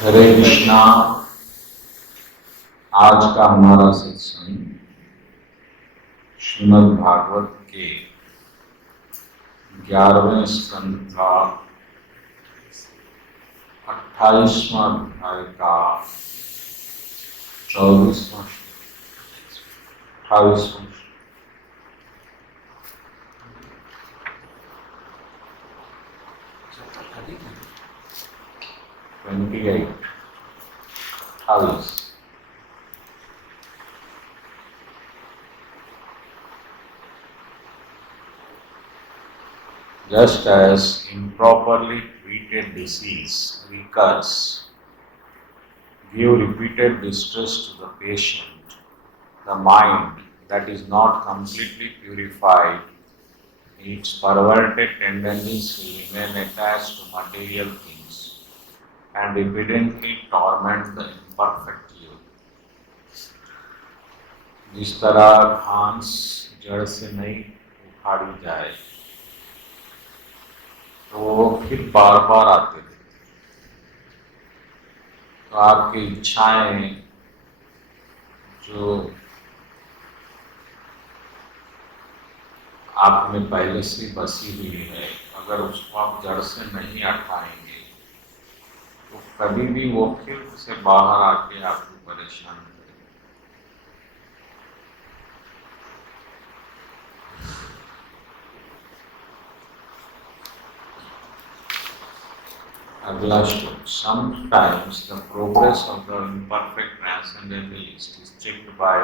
हरे कृष्णा। आज का हमारा सत्संग श्रीमद् भागवत के 11वें स्कंद का 28वां अध्याय का 24वां 28वां 28 Just as improperly treated disease recurs, give repeated distress to the patient, the mind that is not completely purified, its perverted tendencies will remain attached to material things and repeatedly torment the imperfect you. जिस तरह घास जड़ से नहीं उखाड़ी जाए तो वो फिर बार बार आते रहते। तो आपकी इच्छाएं जो आप में पहले से बसी हुई है, अगर उसको आप जड़ से नहीं हटाएंगे तो कभी भी वो फिर से बाहर आके आपको परेशान करेगा। अगला श्लोक। Sometimes the progress of the imperfect transcendentalist is checked by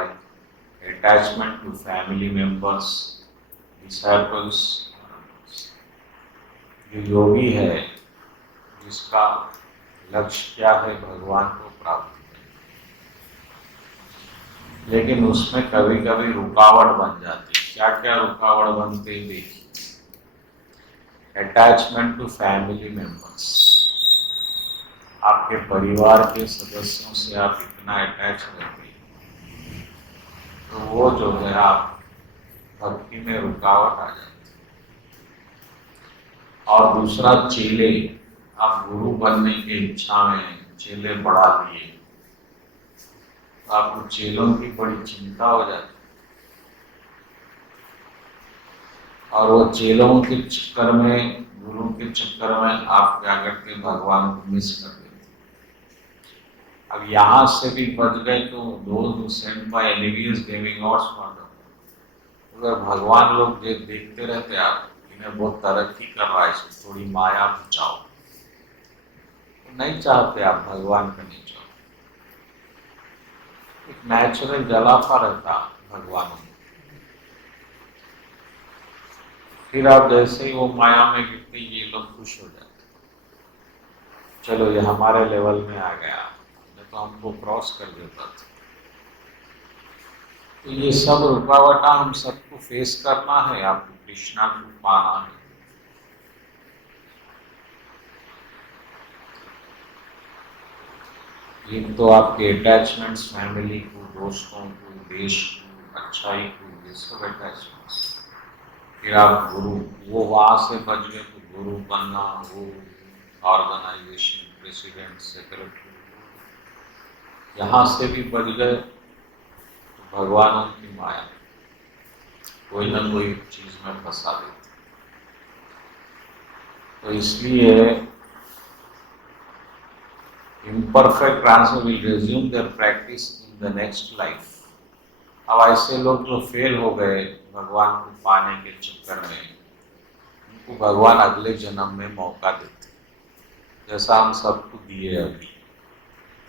attachment to family members, disciples। जो योगी है जिसका लक्ष्य क्या है, भगवान को प्राप्त करना, लेकिन उसमें कभी कभी रुकावट बन जाती है। क्या क्या रुकावट बनते हैं देखिए। अटैचमेंट टू फैमिली मेंबर्स, आपके परिवार के सदस्यों से आप इतना अटैच रहते हैं तो वो जो है आप भक्ति में रुकावट आ जाती है। और दूसरा चेले, आप गुरु बनने की इच्छा में चेले बढ़ा दिए तो आपको चेलों की बड़ी चिंता हो जाती है और वो चेलों के चक्कर में, गुरु के चक्कर में आप क्या करते, भगवान को मिस कर देते। अब यहाँ से भी बच गए तो those who sent by enemies giving orders for them। अगर भगवान लोग देखते रहते आप इन्हें बहुत तरक्की कर रहा है, इसको थोड़ी माया बचाओ, तो नहीं चाहते आप भगवान का नहीं चाहो। एक नेचुरल जलाफा रहता भगवान में, फिर आप जैसे ही वो माया में गिरते ये लोग खुश हो जाते, चलो ये हमारे लेवल में आ गया, नहीं तो हमको क्रॉस कर देता था। तो ये सब रुकावट हम सबको फेस करना है, आपको कृष्णा को पाना है। एक तो आपके अटैचमेंट्स फैमिली को, दोस्तों को, देश को, अच्छाई को, ये सब अटैचमेंट्स। फिर आप गुरु, वो वहां से बच गए तो गुरु बनना, वो ऑर्गेनाइजेशन प्रेसिडेंट, सेक्रेटरी, यहाँ से भी बच गए तो भगवानों की माया कोई ना कोई चीज में फंसा देती। तो इसलिए imperfect transfer will resume their practice in the next life। अब ऐसे लोग जो फेल हो गए भगवान को पाने के चक्कर में, उनको भगवान अगले जन्म में मौका देते, जैसा हम सबको दिए। अभी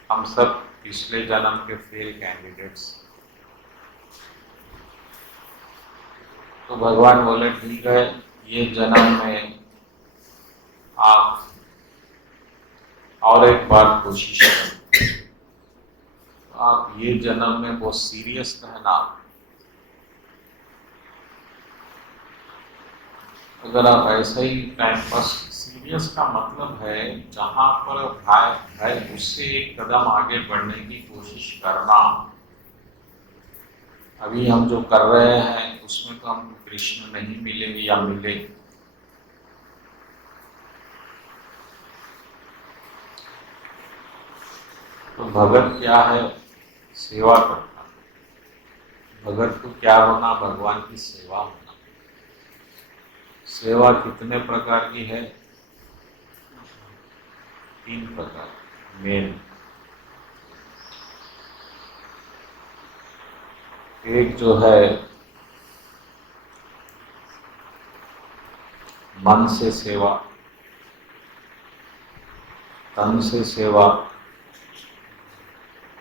हम सब पिछले जन्म के फेल कैंडिडेट्स, तो भगवान बोले ठीक है, ये जन्म में आप और एक बार कोशिश करें। तो आप ये जन्म में बहुत सीरियस रहना। अगर आप ऐसा ही टाइम पास, सीरियस का मतलब है जहां पर भय है उससे एक कदम आगे बढ़ने की कोशिश करना। अभी हम जो कर रहे हैं उसमें तो हमको कृष्ण नहीं मिलेंगे या मिले, तो भगत क्या है? सेवा करना। भगत को क्या होना? भगवान की सेवा होना। सेवा कितने प्रकार की है? 3 प्रकार मेन। एक जो है मन से सेवा, तन से सेवा,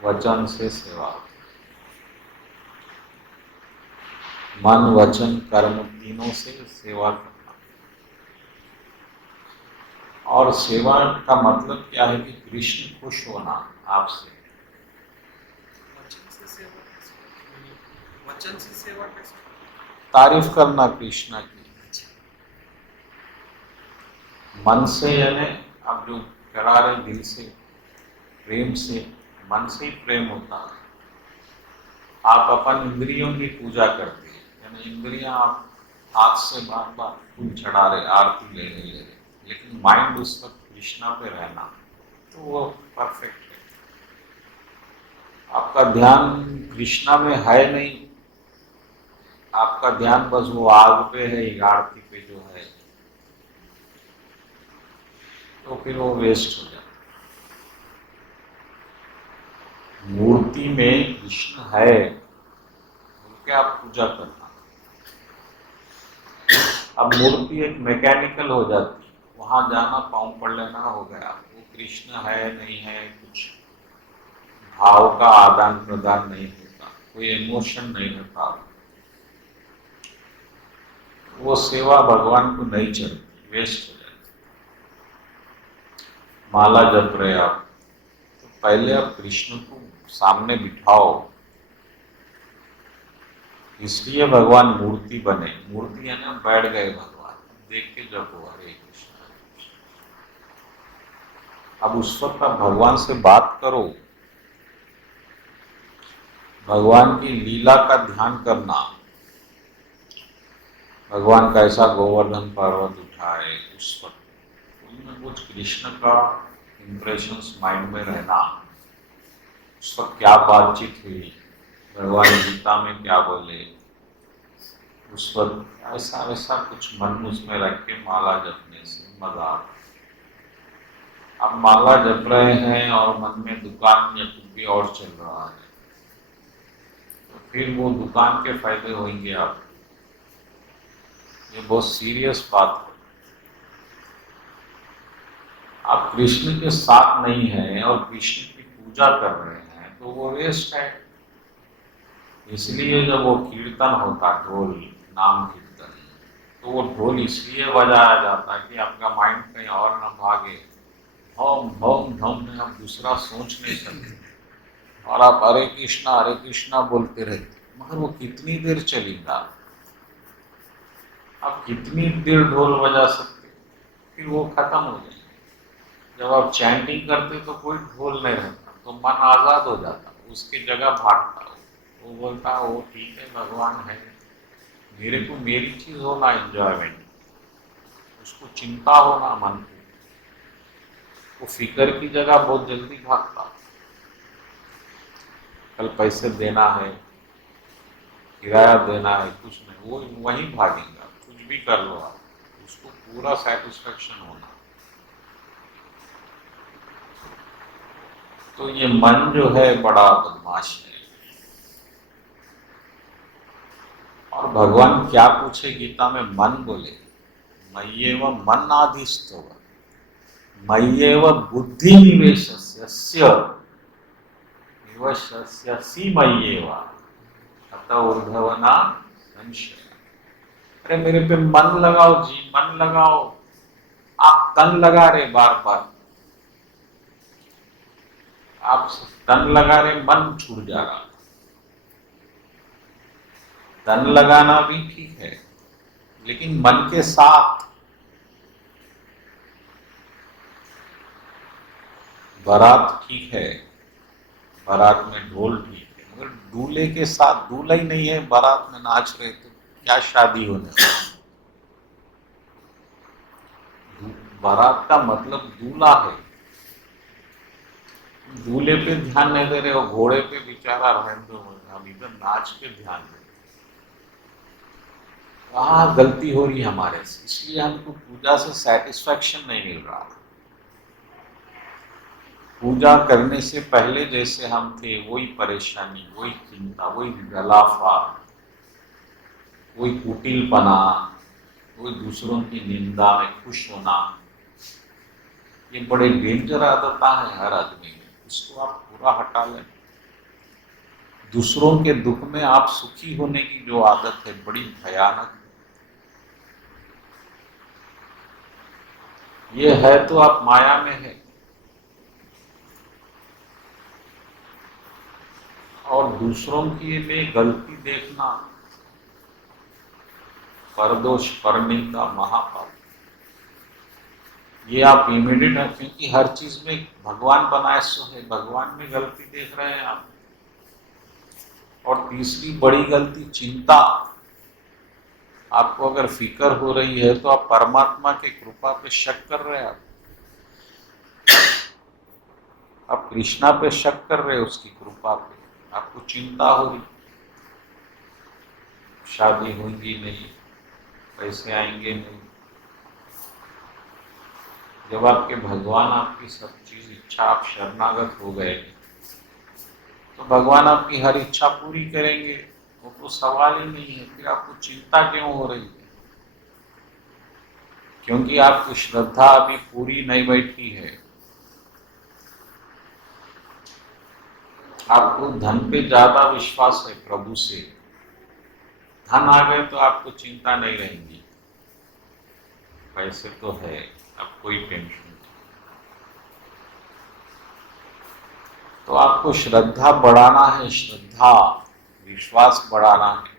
वचन से सेवा। मन वचन कर्म तीनों से सेवा करना। और सेवा का मतलब क्या है कि कृष्ण खुश होना आपसे। वचन से सेवा कैसे? वचन से सेवा कैसे? तारीफ करना कृष्ण की। मन से यानी आप जो करा रहे दिल से, प्रेम से, मन से ही प्रेम होता है। आप अपन इंद्रियों की पूजा करते हैं, यानी इंद्रियां आप हाथ से बार बार फूल चढ़ा रहे, आरती ले रहे, लेकिन माइंड उस वक्त कृष्णा पे रहना, तो वो परफेक्ट है। आपका ध्यान कृष्णा में है नहीं, आपका ध्यान बस वो आग पे है, आरती पे जो है, तो फिर वो वेस्ट हो जाता। मूर्ति में कृष्ण है उनके आप पूजा करना। अब मूर्ति एक मैकेनिकल हो जाती है, वहां जाना पाँव पड़ लेना हो गया, वो कृष्ण है नहीं है, कुछ भाव का आदान प्रदान नहीं होता, कोई इमोशन नहीं होता, वो सेवा भगवान को नहीं चलती, वेस्ट हो जाती। माला जप रहे आप, तो पहले आप कृष्ण को सामने बिठाओ, इसलिए भगवान मूर्ति बने। मूर्ति है ना, बैठ गए भगवान, देख के जपो हरे कृष्ण। अब उस वक्त आप भगवान से बात करो, भगवान की लीला का ध्यान करना, भगवान कैसा गोवर्धन पर्वत उठाए, उस वक्त कुछ न कुछ कृष्ण का इम्प्रेशंस माइंड में रहना। उस वक्त क्या बातचीत हुई, भगवान गीता में क्या बोले, उस वक्त ऐसा वैसा कुछ मन उसमें रख के माला जपने से मजा आता। आप माला जप रहे हैं और मन में दुकान या कुछ भी और चल रहा है, तो फिर वो दुकान के फायदे होंगे आप। ये बहुत सीरियस बात है। आप कृष्ण के साथ नहीं हैं और कृष्ण की पूजा कर रहे हैं, तो वो वेस्ट है। इसलिए जब वो कीर्तन होता, ढोल नाम कीर्तन, तो वो ढोल इसलिए बजाया जाता है कि आपका माइंड कहीं और न भागे। हम भम धम में आप दूसरा सोच नहीं सकते, और आप हरे कृष्णा बोलते रहते, मगर वो कितनी देर चलेगा? आप कितनी देर ढोल बजा सकते? फिर वो खत्म हो जाएगा। जब आप चैंटिंग करते तो कोई ढोल नहीं रहता, तो मन आजाद हो जाता, उसकी जगह भागता, वो बोलता वो ठीक है, भगवान है, मेरे को मेरी चीज होना एंजॉयमेंट, उसको चिंता होना मन को, वो फिक्र की जगह बहुत जल्दी भागता। कल पैसे देना है, किराया देना है, कुछ नहीं, वो वहीं भागेगा, कुछ भी कर लो आप, उसको पूरा सेटिस्फेक्शन होना। तो ये मन जो है बड़ा बदमाश है। और भगवान क्या पूछे गीता में? मन बोले, मय्येव मन्नाधिस्थो मय्येव बुद्धि निवेशस्य निवशस्यसि मय्येव अत ऊर्ध्वना संशय। अरे मेरे पे मन लगाओ जी, मन लगाओ। आप तन लगा रहे बार बार, आप तन लगा रहे, मन छूट जा रहा। तन लगाना भी ठीक है, लेकिन मन के साथ। बारात ठीक है, बारात में ढोल ठीक है, मगर दूल्हे के साथ, दूल्हा ही नहीं है बारात में नाच रहे, तो क्या शादी होने वाली? बारात का मतलब दूल्हा है, दूल्हे पे ध्यान नहीं दे रहे हो, घोड़े पे बेचारा रहने दो, हम इधर नाच पे ध्यान दे। वहां गलती हो रही है हमारे से, इसलिए हमको पूजा से सेटिस्फैक्शन नहीं मिल रहा। पूजा करने से पहले जैसे हम थे वही परेशानी, वही चिंता, वही गलाफा, वही कुटिलपना, वही दूसरों की निंदा में खुश होना, ये बड़े डेंजर आदत है हर आदमी में। इसको आप पूरा हटा लें। दूसरों के दुख में आप सुखी होने की जो आदत है बड़ी भयानक है। ये है तो आप माया में है, और दूसरों की में गलती देखना परदोष परनिंदा महापाप। ये आप इमीडिएट रखें कि हर चीज में भगवान बनाए सो है, भगवान में गलती देख रहे हैं आप। और तीसरी बड़ी गलती चिंता। आपको अगर फिक्र हो रही है तो आप परमात्मा की कृपा पे शक कर रहे हैं। आप कृष्णा पे शक कर रहे हैं, उसकी कृपा पे। आपको चिंता हो रही, शादी होगी नहीं, पैसे आएंगे नहीं। जब आपके भगवान आपकी सब चीज इच्छा, आप शरणागत हो गए तो भगवान आपकी हर इच्छा पूरी करेंगे, वो तो सवाल ही नहीं है। फिर आपको चिंता क्यों हो रही है? क्योंकि आपकी श्रद्धा अभी पूरी नहीं बैठी है। आपको धन पे ज्यादा विश्वास है प्रभु से। धन आ गए तो आपको चिंता नहीं रहेगी, पैसे तो है, अब कोई टेंशन नहीं। तो आपको श्रद्धा बढ़ाना है, श्रद्धा विश्वास बढ़ाना है।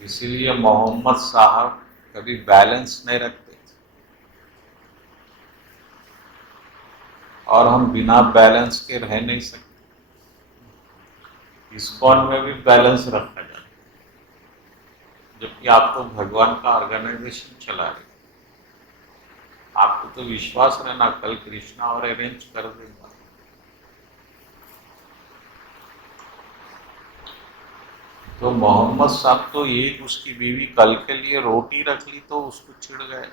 इसीलिए मोहम्मद साहब कभी बैलेंस नहीं रखते थे, और हम बिना बैलेंस के रह नहीं सकते। इस्कॉन में भी बैलेंस रखा जाए, जबकि आप तो भगवान का ऑर्गेनाइजेशन चला रहे। आपको तो विश्वास रहना कल कृष्णा और अरेंज कर देगा। तो मोहम्मद साहब तो एक उसकी बीवी कल के लिए रोटी रख ली तो उसको चिढ़ गए।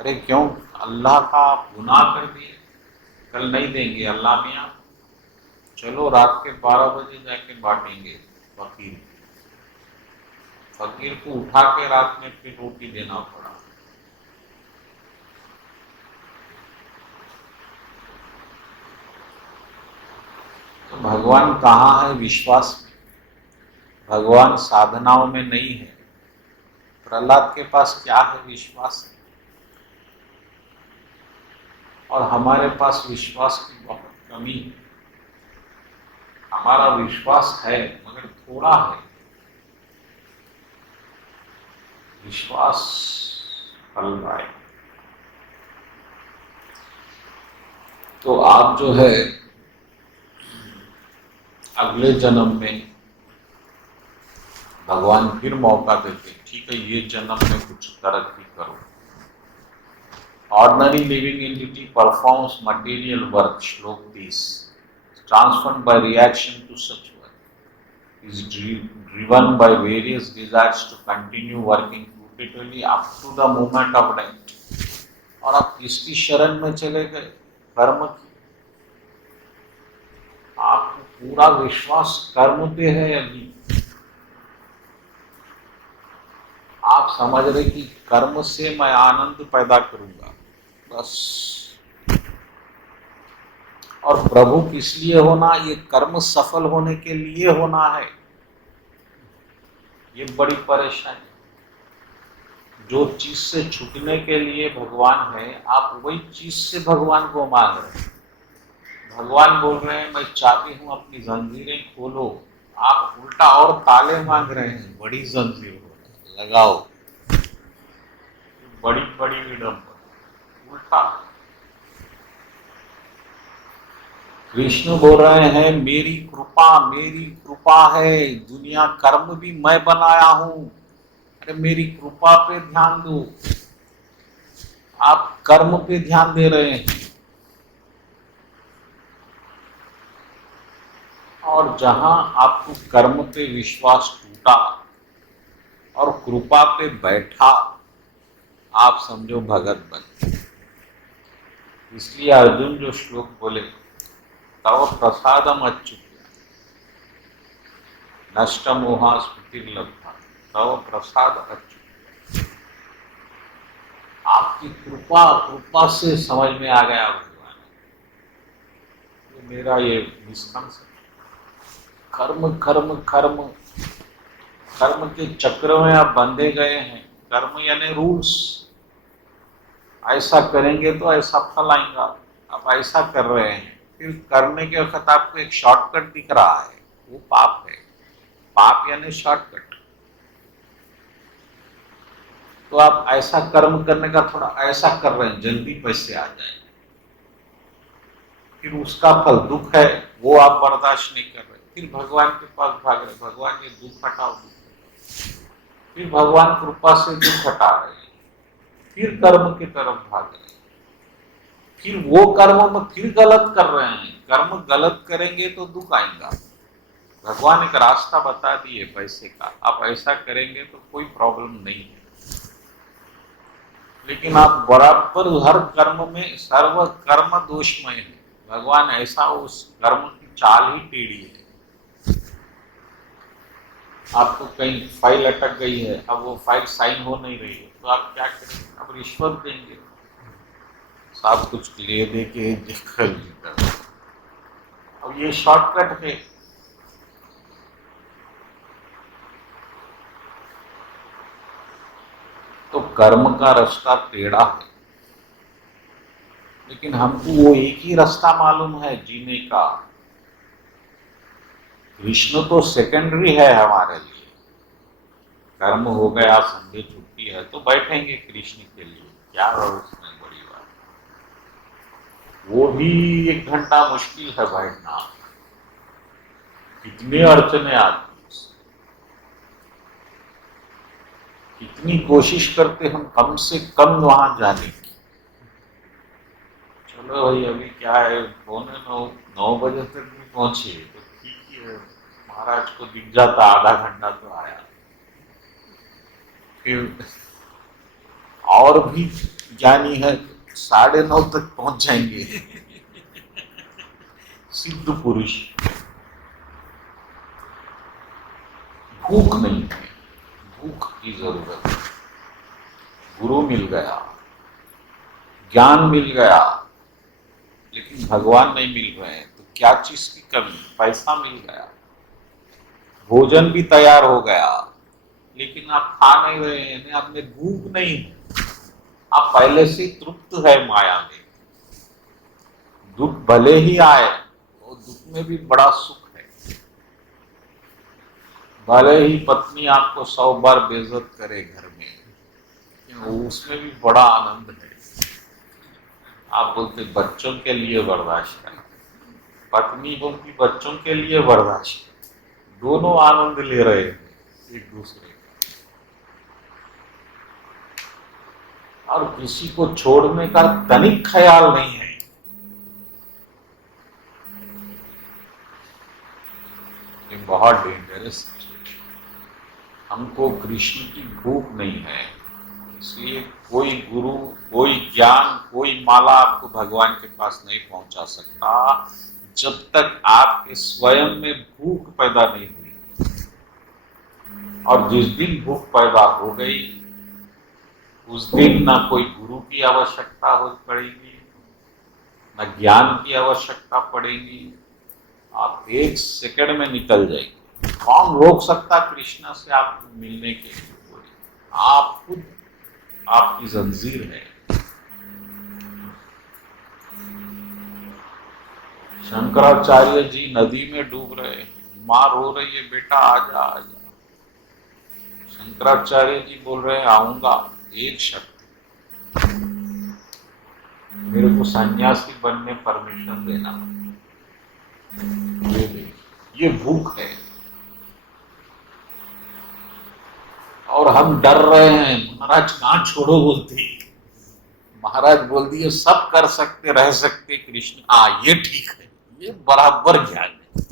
अरे क्यों, अल्लाह का आप गुनाह कर दिए, कल नहीं देंगे अल्लाह मियाँ, चलो रात के 12 बजे जाके बांटेंगे फकीर। फकीर को उठा के रात में फिर रोटी देना पड़ा। तो भगवान कहाँ है? विश्वास में। भगवान साधनाओं में नहीं है। प्रहलाद के पास क्या है? विश्वास है। और हमारे पास विश्वास की बहुत कमी है। हमारा विश्वास है मगर थोड़ा है। विश्वास फल रहा है। तो आप जो है अगले जन्म में भगवान फिर मौका देते, ठीक है ये जन्म में कुछ तरक्की करो। Ordinary living entity performs material work, श्लोक 30, transformed by reaction to such work, is driven by various desires to continue working repeatedly up to the moment of death। और आप किसकी शरण में चले गए? कर्म की। आपको पूरा विश्वास कर्म पे है। अभी आप समझ रहे कि कर्म से मैं आनंद पैदा करूंगा, बस। और प्रभु किस लिए होना? ये कर्म सफल होने के लिए होना है। ये बड़ी परेशानी। जो चीज से छूटने के लिए भगवान है, आप वही चीज से भगवान को मांग रहे हैं। भगवान बोल रहे हैं मैं चाहती हूं अपनी जंजीरें खोलो, आप उल्टा और ताले मांग रहे हैं, बड़ी जंजीर लगाओ। बड़ी बड़ी विडंबना, उल्टा। विष्णु बोल रहे हैं मेरी कृपा है, दुनिया कर्म भी मैं बनाया हूं। अरे मेरी कृपा पे ध्यान दो, आप कर्म पे ध्यान दे रहे हैं। और जहां आपको कर्म पे विश्वास टूटा और कृपा पे बैठा, आप समझो भगत बन गए। इसलिए अर्जुन जो श्लोक बोले, तव प्रसादम अच्युत नष्ट मोहा स्मृतिर्लब्धा, तव प्रसाद अच्युत। आपकी कृपा, कृपा से समझ में आ गया भगवान, ये मेरा ये मिसकंसेप्शन, कर्म कर्म कर्म कर्म के चक्र में आप बंधे गए हैं। कर्म यानी रूल्स, ऐसा करेंगे तो ऐसा फल आएगा, आप ऐसा कर रहे हैं, फिर करने के वक्त आपको एक शॉर्टकट दिख रहा है, वो पाप है। पाप यानी शॉर्टकट। तो आप ऐसा कर्म करने का थोड़ा ऐसा कर रहे हैं, जल्दी पैसे आ जाए, फिर उसका फल दुख है, वो आप बर्दाश्त नहीं कर रहे, फिर भगवान के पास भाग रहे, भगवान ये दुख हटाओ, फिर भगवान कृपा से दुख हटा रहे हैं, फिर कर्म की तरफ भाग रहे हैं, फिर वो कर्म में फिर गलत कर रहे हैं। कर्म गलत करेंगे तो दुख आएगा। भगवान एक रास्ता बता दिए पैसे का, आप ऐसा करेंगे तो कोई प्रॉब्लम नहीं है। लेकिन आप बराबर हर कर्म में सर्व कर्म दोषमय है। भगवान ऐसा, उस कर्म की चाल ही टेढ़ी है। आपको कहीं फाइल अटक गई है, अब वो फाइल साइन हो नहीं रही है, तो आप क्या करेंगे? आप रिश्वत देंगे, सब कुछ ले दे के अब ये शॉर्टकट है। तो कर्म का रास्ता टेढ़ा है, लेकिन हमको वो एक ही रास्ता मालूम है जीने का। कृष्ण तो सेकेंडरी है हमारे लिए। कर्म हो गया, संडे छुट्टी है तो बैठेंगे कृष्ण के लिए, क्या है उसमें बड़ी बात। वो भी 1 घंटा मुश्किल है बैठना, कितनी अड़चने आती, कितनी कोशिश करते हम कम से कम वहां जाने की। चलो भाई अभी क्या है, 9:45 बजे तक भी पहुंचे तो ठीक ही है, महाराज को दिख जाता आधा घंटा तो आया। फिर और भी ज्ञानी है, 9:30 तक पहुंच जाएंगे। सिद्ध पुरुष। भूख नहीं है, भूख की जरूरत है। गुरु मिल गया, ज्ञान मिल गया, लेकिन भगवान नहीं मिल रहे हैं, तो क्या चीज की कमी? पैसा मिल गया, भोजन भी तैयार हो गया, लेकिन आप खा नहीं रहे हैं, आप में भूख नहीं है, आप पहले से तृप्त है माया में। दुख भले ही आए, और दुख में भी बड़ा सुख है। भले ही पत्नी आपको 100 बार बेइज्जत करे घर में, लेकिन उसमें भी बड़ा आनंद है। आप बोलते बच्चों के लिए बर्दाश्त करें, पत्नी बोलती बच्चों के लिए बर्दाश्त करें, दोनों आनंद ले रहे हैं एक दूसरे का। और किसी को छोड़ने का तनिक ख्याल नहीं है। ये बहुत डेंजरस है। हमको कृष्ण की भूख नहीं है, इसलिए कोई गुरु, कोई ज्ञान, कोई माला आपको भगवान के पास नहीं पहुंचा सकता जब तक आपके स्वयं में भूख पैदा नहीं हुई। और जिस दिन भूख पैदा हो गई, उस दिन ना कोई गुरु की आवश्यकता हो पड़ेगी, ना ज्ञान की आवश्यकता पड़ेगी। आप 1 सेकंड में निकल जाएंगे। कौन रोक सकता कृष्ण से आपको मिलने के लिए? आप खुद आपकी जंजीर है। शंकराचार्य जी नदी में डूब रहे हैं, माँ रो रही है, बेटा आजा आजा। शंकराचार्य जी बोल रहे हैं आऊंगा, एक शर्त, मेरे को सन्यासी बनने परमिशन देना। ये भूख है। और हम डर रहे हैं, महाराज कहां छोड़ो बोलते। महाराज बोल दिए सब कर सकते, रह सकते कृष्ण। ये ठीक है, ये बराबर ज्ञान है,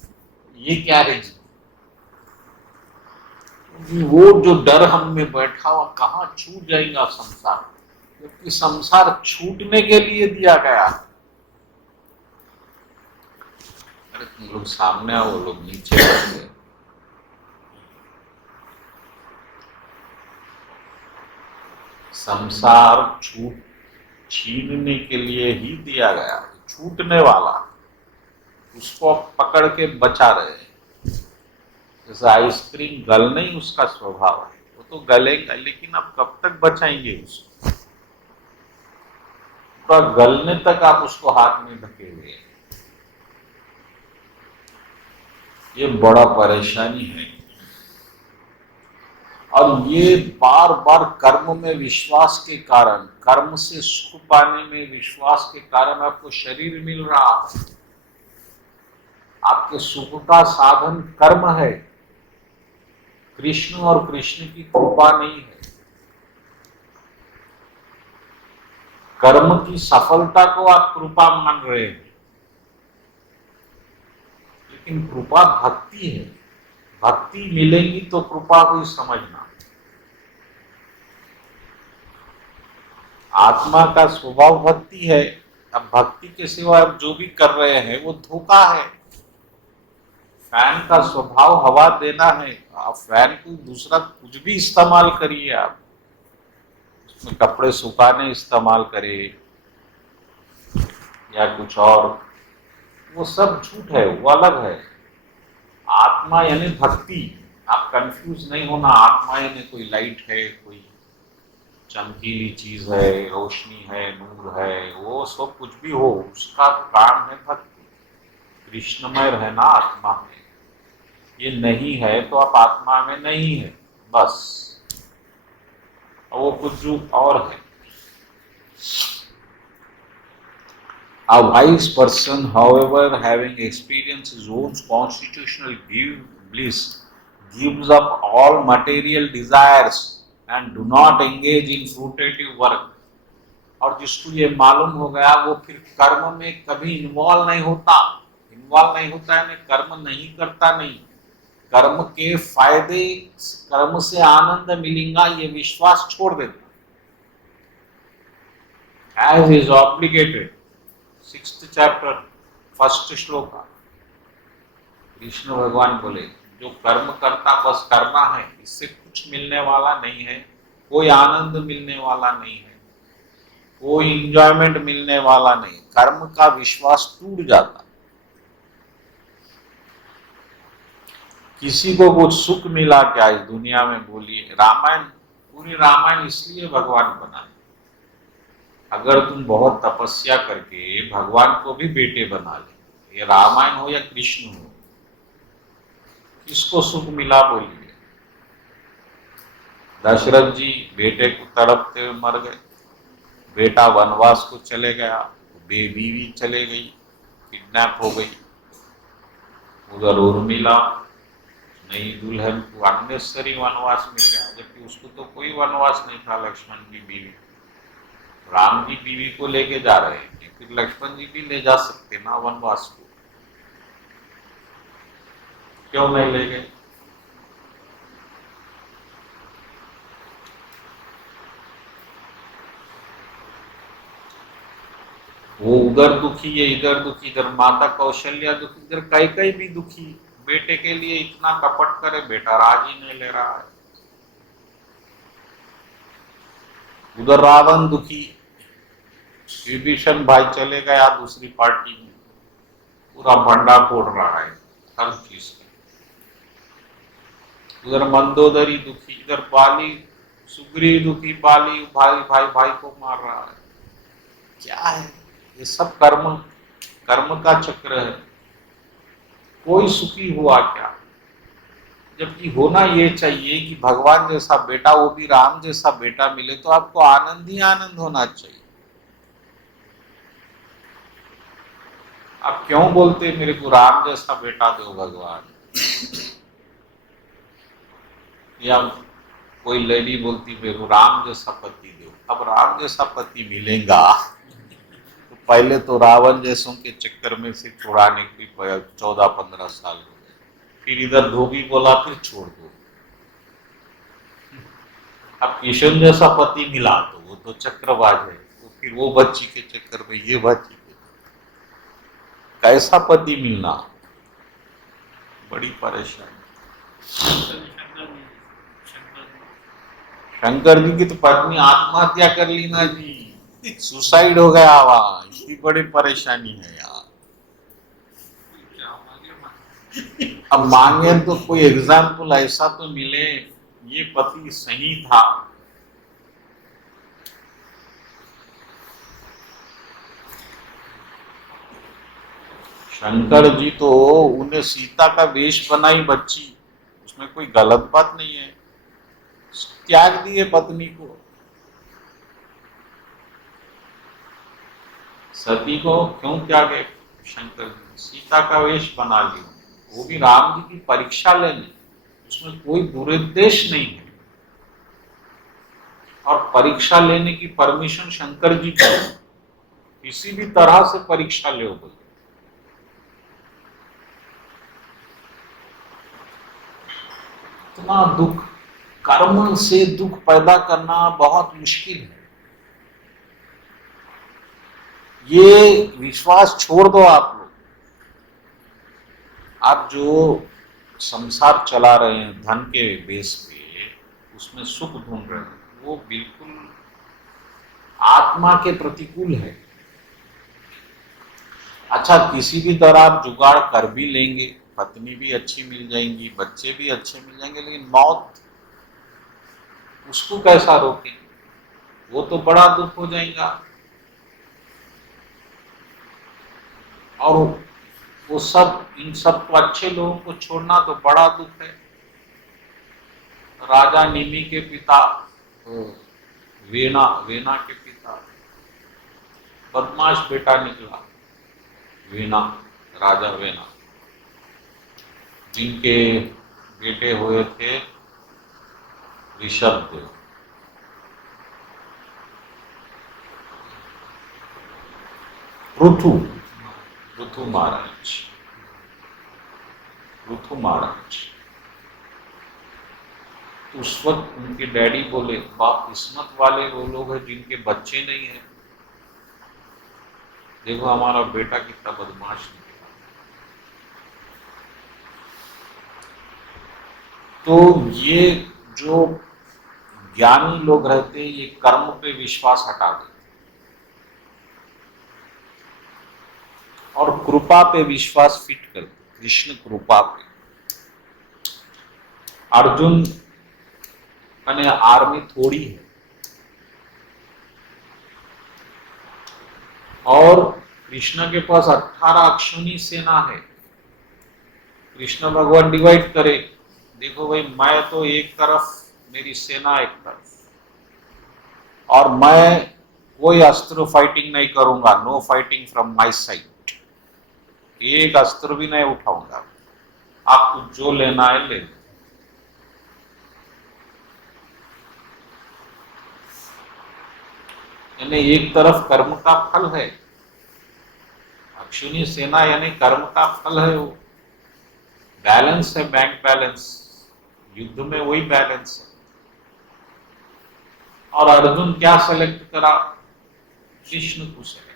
ये क्या है जी? वो जो डर हम में बैठा हुआ, कहाँ छूट जाएगा संसार, क्योंकि संसार छूटने के लिए दिया गया। अरे तुम लोग सामने आओ, वो लोग नीचे बैठ गए। संसार छीनने के लिए ही दिया गया, छूटने वाला, उसको आप पकड़ के बचा रहे हैं। जैसे आइसक्रीम गलना ही उसका स्वभाव है, वो तो गलेगा, लेकिन आप कब तक बचाएंगे उसको? पूरा गलने तक आप उसको हाथ में ढके हुए हैं। ये बड़ा परेशानी है। और ये बार बार कर्म में विश्वास के कारण, कर्म से सुख पाने में विश्वास के कारण आपको शरीर मिल रहा है। आपके सुख का साधन कर्म है, कृष्ण और कृष्ण की कृपा नहीं है। कर्म की सफलता को आप कृपा मान रहे हैं, लेकिन कृपा भक्ति है। भक्ति मिलेगी तो कृपा हुई समझना। आत्मा का स्वभाव भक्ति है। अब भक्ति के सिवा आप जो भी कर रहे हैं वो धोखा है। फैन का स्वभाव हवा देना है, आप फैन को दूसरा कुछ भी इस्तेमाल करिए, आप उसमें कपड़े सुखाने इस्तेमाल करिए या कुछ और, वो सब झूठ है, वो अलग है। आत्मा यानी भक्ति। आप कंफ्यूज नहीं होना। आत्मा यानी कोई लाइट है, कोई चमकीली चीज है, रोशनी है, नूर है, वो सब कुछ भी हो, उसका काम है भक्ति। कृष्णमय रहना आत्मा में। ये नहीं है तो आप आत्मा में नहीं है, बस। और वो कुछ जो और है। A wise person, however, having experienced his own constitutional bliss, gives up all material desires and do not engage in fruitive work. और जिसको ये मालूम हो गया, वो फिर कर्म में कभी इन्वॉल्व नहीं होता। इन्वॉल्व नहीं होता है, कर्म नहीं करता, नहीं। कर्म के फायदे, कर्म से आनंद मिलेगा, ये विश्वास छोड़ देता। As is obligated, 6th chapter, 1st श्लोक, कृष्ण भगवान बोले, जो कर्म करता बस करना है, इससे कुछ मिलने वाला नहीं है, कोई आनंद मिलने वाला नहीं है, कोई इंजॉयमेंट मिलने वाला नहीं। कर्म का विश्वास टूट जाता। किसी को कुछ सुख मिला क्या इस दुनिया में, बोलिए? रामायण, पूरी रामायण इसलिए भगवान बना। अगर तुम बहुत तपस्या करके भगवान को भी बेटे बना ले, ये रामायण हो या कृष्ण हो, किसको सुख मिला बोलिए? दशरथ जी बेटे को तड़पते हुए मर गए, बेटा वनवास को चले गया, बीवी चले गई, किडनैप हो गई, उधर उर्मिला नई दुल्हन को अननेसेसरी वनवास मिल गया, जबकि उसको तो कोई वनवास नहीं था। लक्ष्मण की बीवी, राम जी बीवी को लेके जा रहे हैं, फिर लक्ष्मण जी भी ले जा सकते ना वनवास को, क्यों नहीं ले गए? वो उधर दुखी है, इधर दुखी, इधर माता कौशल्या दुखी, इधर कैकेयी भी दुखी। बेटे के लिए इतना कपट करे, बेटा राजी नहीं ले रहा है। उधर रावण दुखी, विभीषण भाई चले गया दूसरी पार्टी में, पूरा भंडा फोड़ रहा है हर चीज का। उधर मंदोदरी दुखी, इधर बाली, सुग्रीव दुखी, बाली भाई को मार रहा है। क्या है ये सब? कर्म का चक्र है। कोई सुखी हुआ क्या? जबकि होना ये चाहिए कि भगवान जैसा बेटा, वो भी राम जैसा बेटा मिले तो आपको आनंद ही आनंद होना चाहिए। आप क्यों बोलते मेरे को राम जैसा बेटा दो भगवान? या कोई लेडी बोलती मेरे को राम जैसा पति दो। अब राम जैसा पति मिलेगा तो पहले तो रावण जैसों के चक्कर में से छुड़ाने की 14-15 साल हो गए। फिर इधर धोबी बोला फिर छोड़ दो। अब किशन जैसा पति मिला तो वो तो चक्रबाज है, तो फिर वो बच्ची के चक्कर में ये बच्ची के, कैसा पति मिलना, बड़ी परेशानी। शंकर जी की तो पत्नी आत्महत्या कर ली ना जी, सुसाइड हो गया वहां, इतनी बड़ी परेशानी है यार। अब मांगे तो कोई एग्जाम्पल ऐसा तो मिले, ये पति सही था। शंकर जी तो उन्हें सीता का वेश बनाई बच्ची, उसमें कोई गलत बात नहीं है, त्याग दिए पत्नी को। सती को क्यों त्यागे शंकर जी? सीता का वेश बना लिया, वो भी राम जी की परीक्षा लेने, उसमें कोई दुरुद्देश्य नहीं है। और परीक्षा लेने की परमिशन शंकर जी को, किसी भी तरह से परीक्षा ले बोले। इतना दुख, कर्म से दुख पैदा करना बहुत मुश्किल है। ये विश्वास छोड़ दो आप लोग, आप जो संसार चला रहे हैं धन के बेस पे, उसमें सुख ढूंढ रहे हैं, वो बिल्कुल आत्मा के प्रतिकूल है। अच्छा, किसी भी तरह आप जुगाड़ कर भी लेंगे, पत्नी भी अच्छी मिल जाएंगी, बच्चे भी अच्छे मिल जाएंगे, लेकिन मौत, उसको कैसा रोकेंगे? वो तो बड़ा दुख हो जाएगा। और वो सब, इन सब को अच्छे लोगों को छोड़ना तो बड़ा दुख है। राजा निमि के पिता, वेना वेना के पिता, बदमाश बेटा निकला वेना, राजा वेना, जिनके बेटे हुए थे ऋषभदेव। पृथु, पृथु महाराज, पृथु महाराज। उस वक्त उनके डैडी बोले, बाप किस्मत वाले वो लोग हैं जिनके बच्चे नहीं है, देखो हमारा बेटा कितना बदमाश निकला। तो ये जो ज्ञानी लोग रहते हैं, ये कर्म पे विश्वास हटा देते और कृपा पे विश्वास फिट करते, कृष्ण कृपा पे। अर्जुन मैंने आर्मी थोड़ी है, और कृष्ण के पास 18 अक्षुणी सेना है। कृष्ण भगवान डिवाइड करे, देखो भाई मैं तो एक तरफ, मेरी सेना एक तरफ, और मैं कोई अस्त्र फाइटिंग नहीं करूंगा, no fighting from my side, एक अस्त्र भी नहीं उठाऊंगा, आपको जो लेना है ले लो। यानी एक तरफ कर्म का फल है, अक्षुणी सेना यानी कर्म का फल है, वो बैलेंस है, बैंक बैलेंस, युद्ध में वही बैलेंस है। और अर्जुन क्या सेलेक्ट करा? कृष्ण को सेलेक्ट,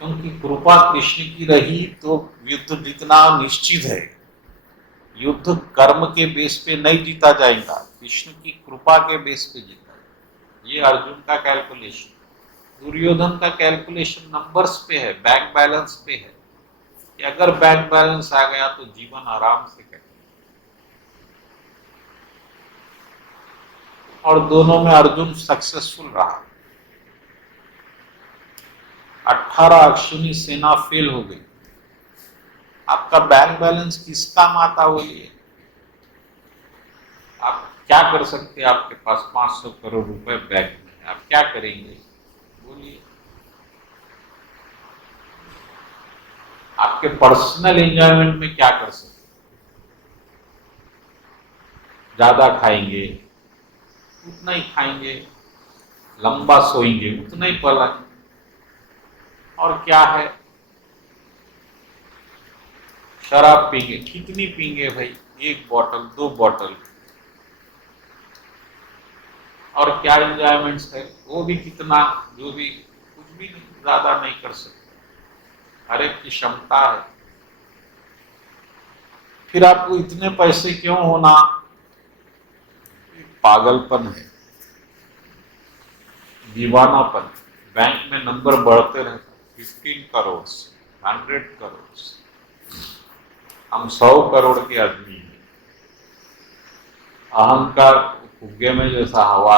क्योंकि कृपा कृष्ण की रही तो युद्ध जीतना निश्चित है। युद्ध कर्म के बेस पे नहीं जीता जाएगा, कृष्ण की कृपा के बेस पे जीता है। ये अर्जुन का कैलकुलेशन। दुर्योधन का कैलकुलेशन नंबर्स पे है, बैंक बैलेंस पे है, कि अगर बैंक बैलेंस आ गया तो जीवन आराम से कटे। और दोनों में अर्जुन सक्सेसफुल रहा। 18 अक्षुणी सेना फेल हो गई। आपका बैंक बैलेंस किस काम आता, बोलिए? आप क्या कर सकते हैं? आपके पास 500 करोड़ रुपए बैंक में है, आप क्या करेंगे, बोलिए? आपके पर्सनल एंजॉयमेंट में क्या कर सकते? ज्यादा खाएंगे उतना ही खाएंगे, लंबा सोएंगे उतना ही पलंग, और क्या है? शराब पीएंगे, कितनी पीएंगे भाई? 1 बॉटल 2 बॉटल। और क्या एंजॉयमेंट्स है वो भी कितना, जो भी कुछ भी नहीं, ज्यादा नहीं कर सकते, हर एक की क्षमता है। फिर आपको इतने पैसे क्यों होना? पागलपन है, दीवानापन। बैंक में नंबर बढ़ते रहते, 15 करोड़, 100 करोड़, हम 100 करोड़ के आदमी हैं। अहंकार फुग्गे में जैसा हवा।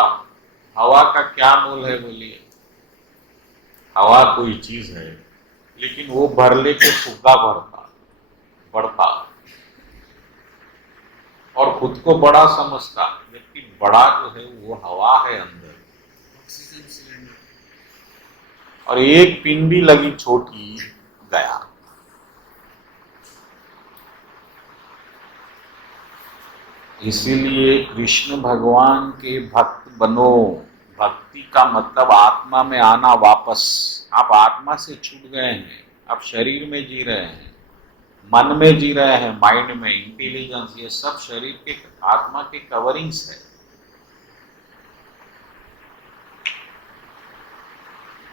हवा का क्या मोल है बोलिए? हवा कोई चीज है, लेकिन वो भर लेके फुग्गा बढ़ता और खुद को बड़ा समझता, जबकि बड़ा जो है वो हवा है अंदर। Oxygen cylinder. और एक पिन भी लगी छोटी, गया। इसीलिए कृष्ण भगवान के भक्त बनो। भक्ति का मतलब आत्मा में आना वापस। आप आत्मा से छूट गए हैं, आप शरीर में जी रहे हैं, मन में जी रहे हैं, माइंड में, इंटेलिजेंस, ये सब शरीर के, आत्मा के कवरिंग्स है।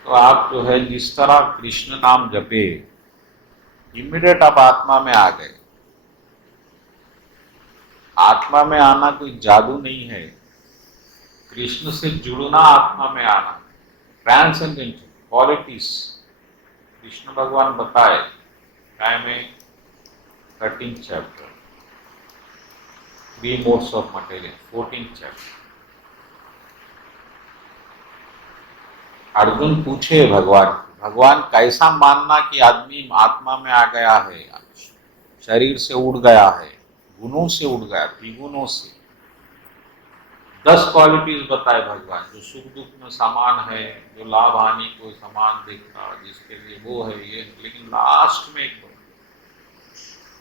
तो आप जो है जिस तरह कृष्ण नाम जपे, इमीडिएट आप आत्मा में आ गए। आत्मा में आना कोई जादू नहीं है, कृष्ण से जुड़ना आत्मा में आना, ट्रांसेंडेंट क्वालिटीज कृष्ण भगवान बताए टाइम में 13 chapter, 3 modes of material, 14 chapter. Arjun पूछे भगवान, भगवान कैसा मानना कि आदमी आत्मा में आ गया है, शरीर से उड़ गया है, गुणों से उड़ गया, त्रिगुणों से। 10 क्वालिटीज बताए भगवान, जो सुख दुख में समान है, जो लाभ हानि को समान देखता, जिसके लिए वो है ये। लेकिन लास्ट में एक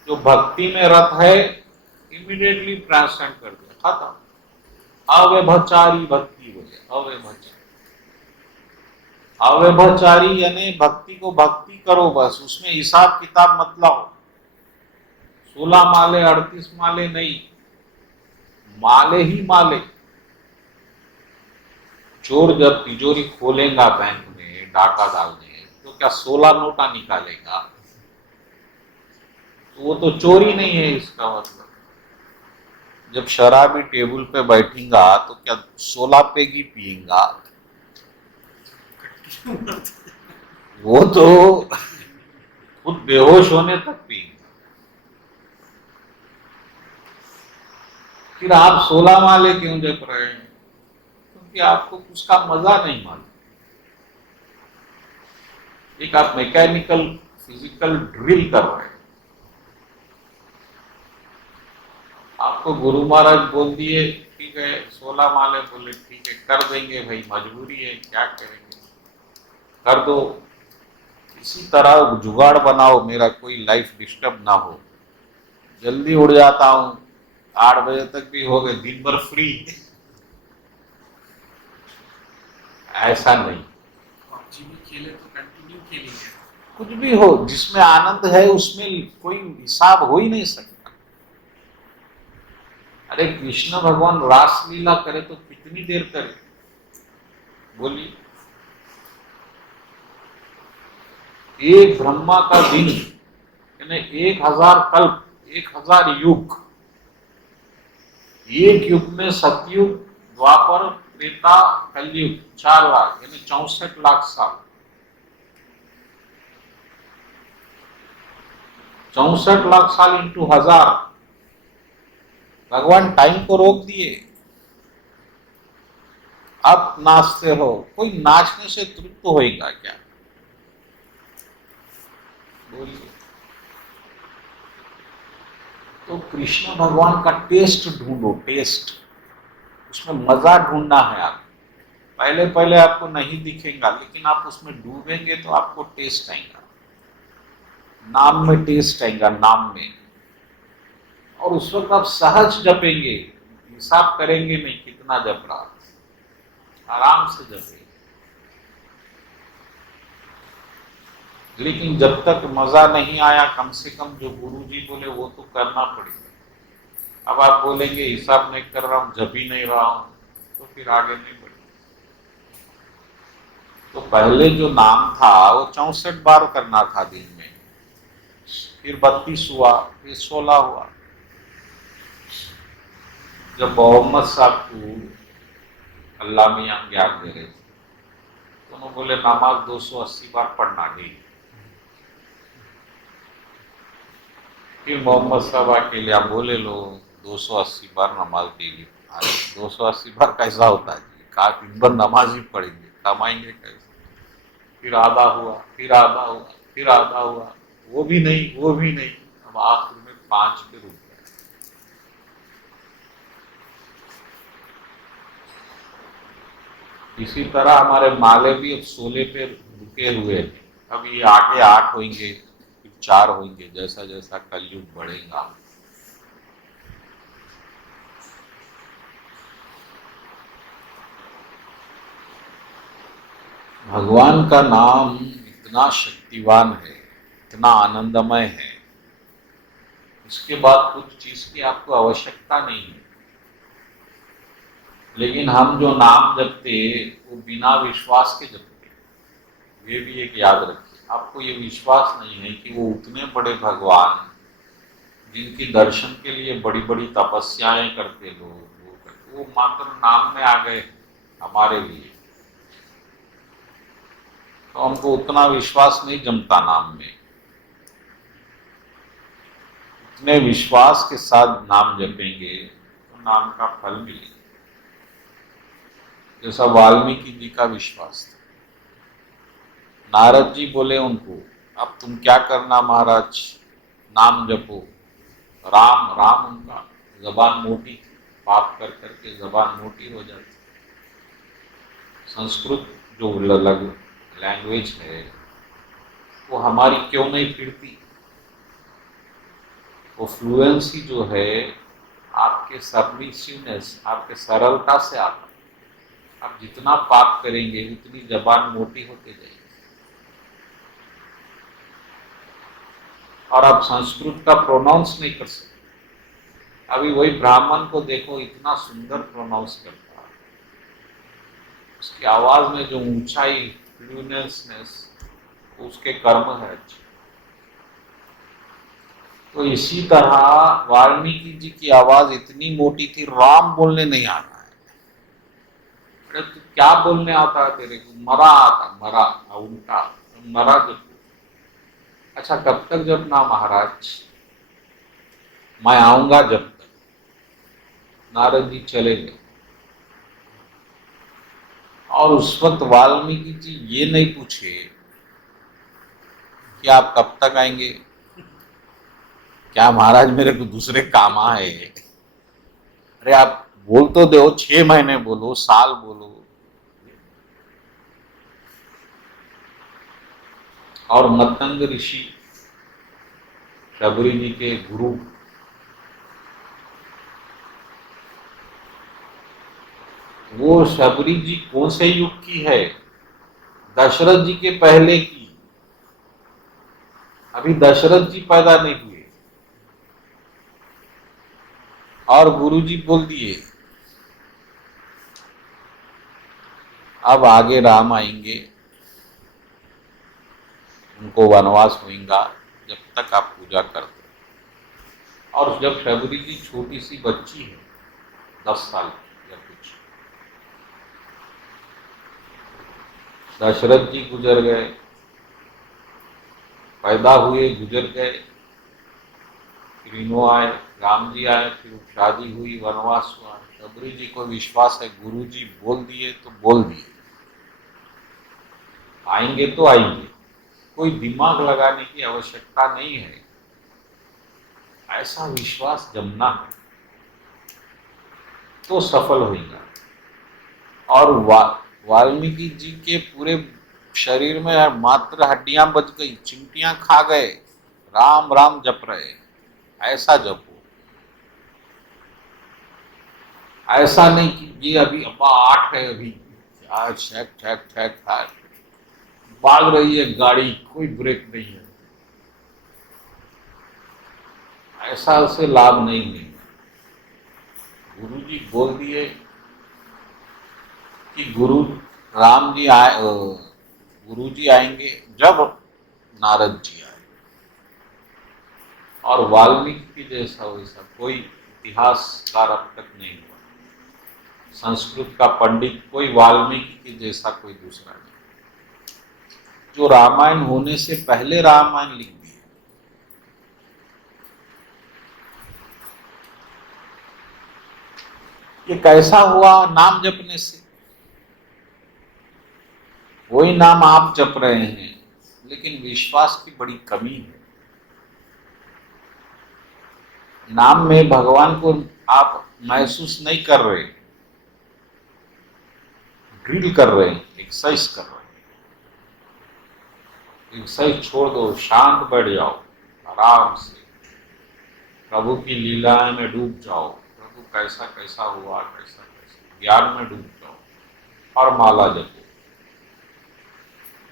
जो भक्ति में रत है, इमीडिएटली ट्रांससेंड कर दिया, खत्म। अव्यभिचारी भक्ति हो गया, अव्यभिचारी। अव्यभिचारी यानी भक्ति को भक्ति करो बस, उसमें हिसाब किताब मत लाओ। 16 माले 38 माले नहीं, माले ही माले। चोर जब तिजोरी खोलेगा बैंक में डाका डालने, तो क्या 16 नोटा निकालेगा? तो वो तो चोरी नहीं है इसका मतलब। जब शराबी टेबल पे बैठेगा तो क्या 16 पेगी पिएगा? वो तो खुद बेहोश होने तक पिएगा। फिर आप 16 माले क्यों जप रहे हैं? क्योंकि आपको उसका मजा नहीं मालूम। एक आप मैकेनिकल फिजिकल ड्रिल कर रहे हैं। आपको गुरु महाराज बोल दिए ठीक है 16 माले, बोले ठीक है कर देंगे भाई, मजबूरी है, क्या करेंगे, कर दो। इसी तरह जुगाड़ बनाओ, मेरा कोई लाइफ डिस्टर्ब ना हो, जल्दी उड़ जाता हूँ, 8 बजे तक भी हो गए, दिन भर फ्री। ऐसा नहीं, पबजी भी खेले तो कंटिन्यू खेलेंगे। कुछ भी हो जिसमें आनंद है उसमें कोई हिसाब हो ही नहीं सकता। अरे कृष्ण भगवान रासलीला करे तो कितनी देर करे बोलिए? एक ब्रह्मा का दिन यानी 1000 कल्प, 1000 युग। एक युग में सतयुग, द्वापर, त्रेता, कलयुग 4 लाख यानी 64 लाख साल। 64 लाख साल इंटू 1000। भगवान टाइम को रोक दिए। अब नाचते हो, कोई नाचने से तृप्त होएगा क्या बोलिए? तो कृष्ण भगवान का टेस्ट ढूंढो, टेस्ट, उसमें मजा ढूंढना है आप। पहले पहले आपको नहीं दिखेगा, लेकिन आप उसमें डूबेंगे तो आपको टेस्ट आएगा, नाम में टेस्ट आएगा, नाम में। और उस वक्त आप सहज जपेंगे, हिसाब करेंगे नहीं कितना जप रहा, आराम से जपेंगे। लेकिन जब तक मजा नहीं आया, कम से कम जो गुरु जी बोले वो तो करना पड़ेगा। अब आप बोलेंगे हिसाब नहीं कर रहा हूँ, जब ही नहीं रहा हूँ, तो फिर आगे नहीं बढ़े। तो पहले जो नाम था वो 64 बार करना था दिन में, फिर 32 हुआ, फिर 16 हुआ। जब मोहम्मद साहब को अल्लाह मियाँ ज्ञान दे रहे थे तो उन्होंने बोले नमाज 280 बार पढ़ना नहीं। फिर मोहम्मद साहब अकेले आप बोले लो 280 बार नमाज डेली। 280 बार कैसा होता है जी, कहा दिन भर नमाज ही पढ़ेंगे, कमाएंगे कैसे? फिर आधा हुआ, फिर आधा हुआ, फिर आधा हुआ, वो भी नहीं, वो भी नहीं। अब आखिर में 5 पे रुक गए। इसी तरह हमारे माले भी अब 16 पे रुके हुए हैं। अब ये आगे 8 होंगे, फिर 4 होंगे, जैसा जैसा कलयुग बढ़ेगा। भगवान का नाम इतना शक्तिवान है, इतना आनंदमय है, इसके बाद कुछ चीज की आपको आवश्यकता नहीं है। लेकिन हम जो नाम जपते वो बिना विश्वास के जपते। ये भी एक याद रखिए, आपको ये विश्वास नहीं है कि वो उतने बड़े भगवान जिनकी दर्शन के लिए बड़ी बड़ी तपस्याएं करते लोग, वो मात्र नाम में आ गए हमारे लिए। तो हमको उतना विश्वास नहीं जमता नाम में। इतने विश्वास के साथ नाम जपेंगे तो नाम का फल मिलेगा, जैसा वाल्मीकि जी का विश्वास था। नारद जी बोले उनको, अब तुम क्या करना महाराज, नाम जपो। राम राम, उनका जबान मोटी थी, पाप कर करके जबान मोटी हो जाती। संस्कृत जो अलग लैंग्वेज है वो हमारी क्यों नहीं फिरती? वो फ्लुएंसी जो है आपके सबमिसिवनेस, आपके सरलता से आता है। आप जितना पाप करेंगे उतनी जबान मोटी होती जाएगी, और आप संस्कृत का प्रोनाउंस नहीं कर सकते। अभी वही ब्राह्मण को देखो, इतना सुंदर प्रोनाउंस करता है, उसकी आवाज में जो ऊंचाई, फ्लुएंसनेस, उसके कर्म है अच्छे। तो इसी तरह वाल्मीकि जी की आवाज इतनी मोटी थी, राम बोलने नहीं आ रहा है। अरे तू क्या बोलने आता है तेरे को? मरा आता, मरा उल्टा मरा जो। अच्छा कब तक जपना महाराज? मैं आऊंगा जब तक। नारद जी चले गए और उस वक्त वाल्मीकि जी ये नहीं पूछे कि आप कब तक आएंगे, क्या महाराज मेरे को दूसरे काम आए? अरे आप बोल तो दो, 6 महीने बोलो, साल बोलो। और मतंग ऋषि शबरी जी के गुरु, वो शबरी जी कौन से युग की है? दशरथ जी के पहले की। अभी दशरथ जी पैदा नहीं हुए और गुरु जी बोल दिए अब आगे राम आएंगे, उनको वनवास होगा, जब तक आप पूजा करते। और जब शबरी जी छोटी सी बच्ची है, 10 साल की या कुछ, दशरथ जी गुजर गए, पैदा हुए, गुजर गए, फिर इनो आए, राम जी आए, फिर शादी हुई, वनवास हुआ। शबरी जी को विश्वास है गुरु जी बोल दिए तो बोल दिए, आएंगे तो आएंगे, कोई दिमाग लगाने की आवश्यकता नहीं है। ऐसा विश्वास जमना है तो सफल होगा। और वाल्मीकि जी के पूरे शरीर में मात्र हड्डियां बच गई, चिमटियां खा गए, राम राम जप रहे। ऐसा जपो, ऐसा नहीं कि ये अभी अब्बा 8 है, अभी आज ठैक ठैक ठैक ठैक। भाग रही है गाड़ी, कोई ब्रेक नहीं है, ऐसा उसे लाभ नहीं मिलेगा। गुरुजी बोल दिए कि गुरुजी आएंगे जब नारद जी आए, और वाल्मीकि जैसा वैसा कोई इतिहासकार अब तक नहीं हुआ। संस्कृत का पंडित कोई वाल्मीकि के जैसा कोई दूसरा नहीं, जो रामायण होने से पहले रामायण लिख दिया। ये कैसा हुआ? नाम जपने से। वही नाम आप जप रहे हैं, लेकिन विश्वास की बड़ी कमी है। नाम में भगवान को आप महसूस नहीं कर रहे, ड्रिल कर रहे हैं, एक्सरसाइज कर रहे हैं। एक्सरसाइज छोड़ दो, शांत बैठ जाओ, आराम से प्रभु की लीलाएं में डूब जाओ। प्रभु कैसा कैसा हुआ, कैसा कैसा, ज्ञान में डूब जाओ और माला जपो।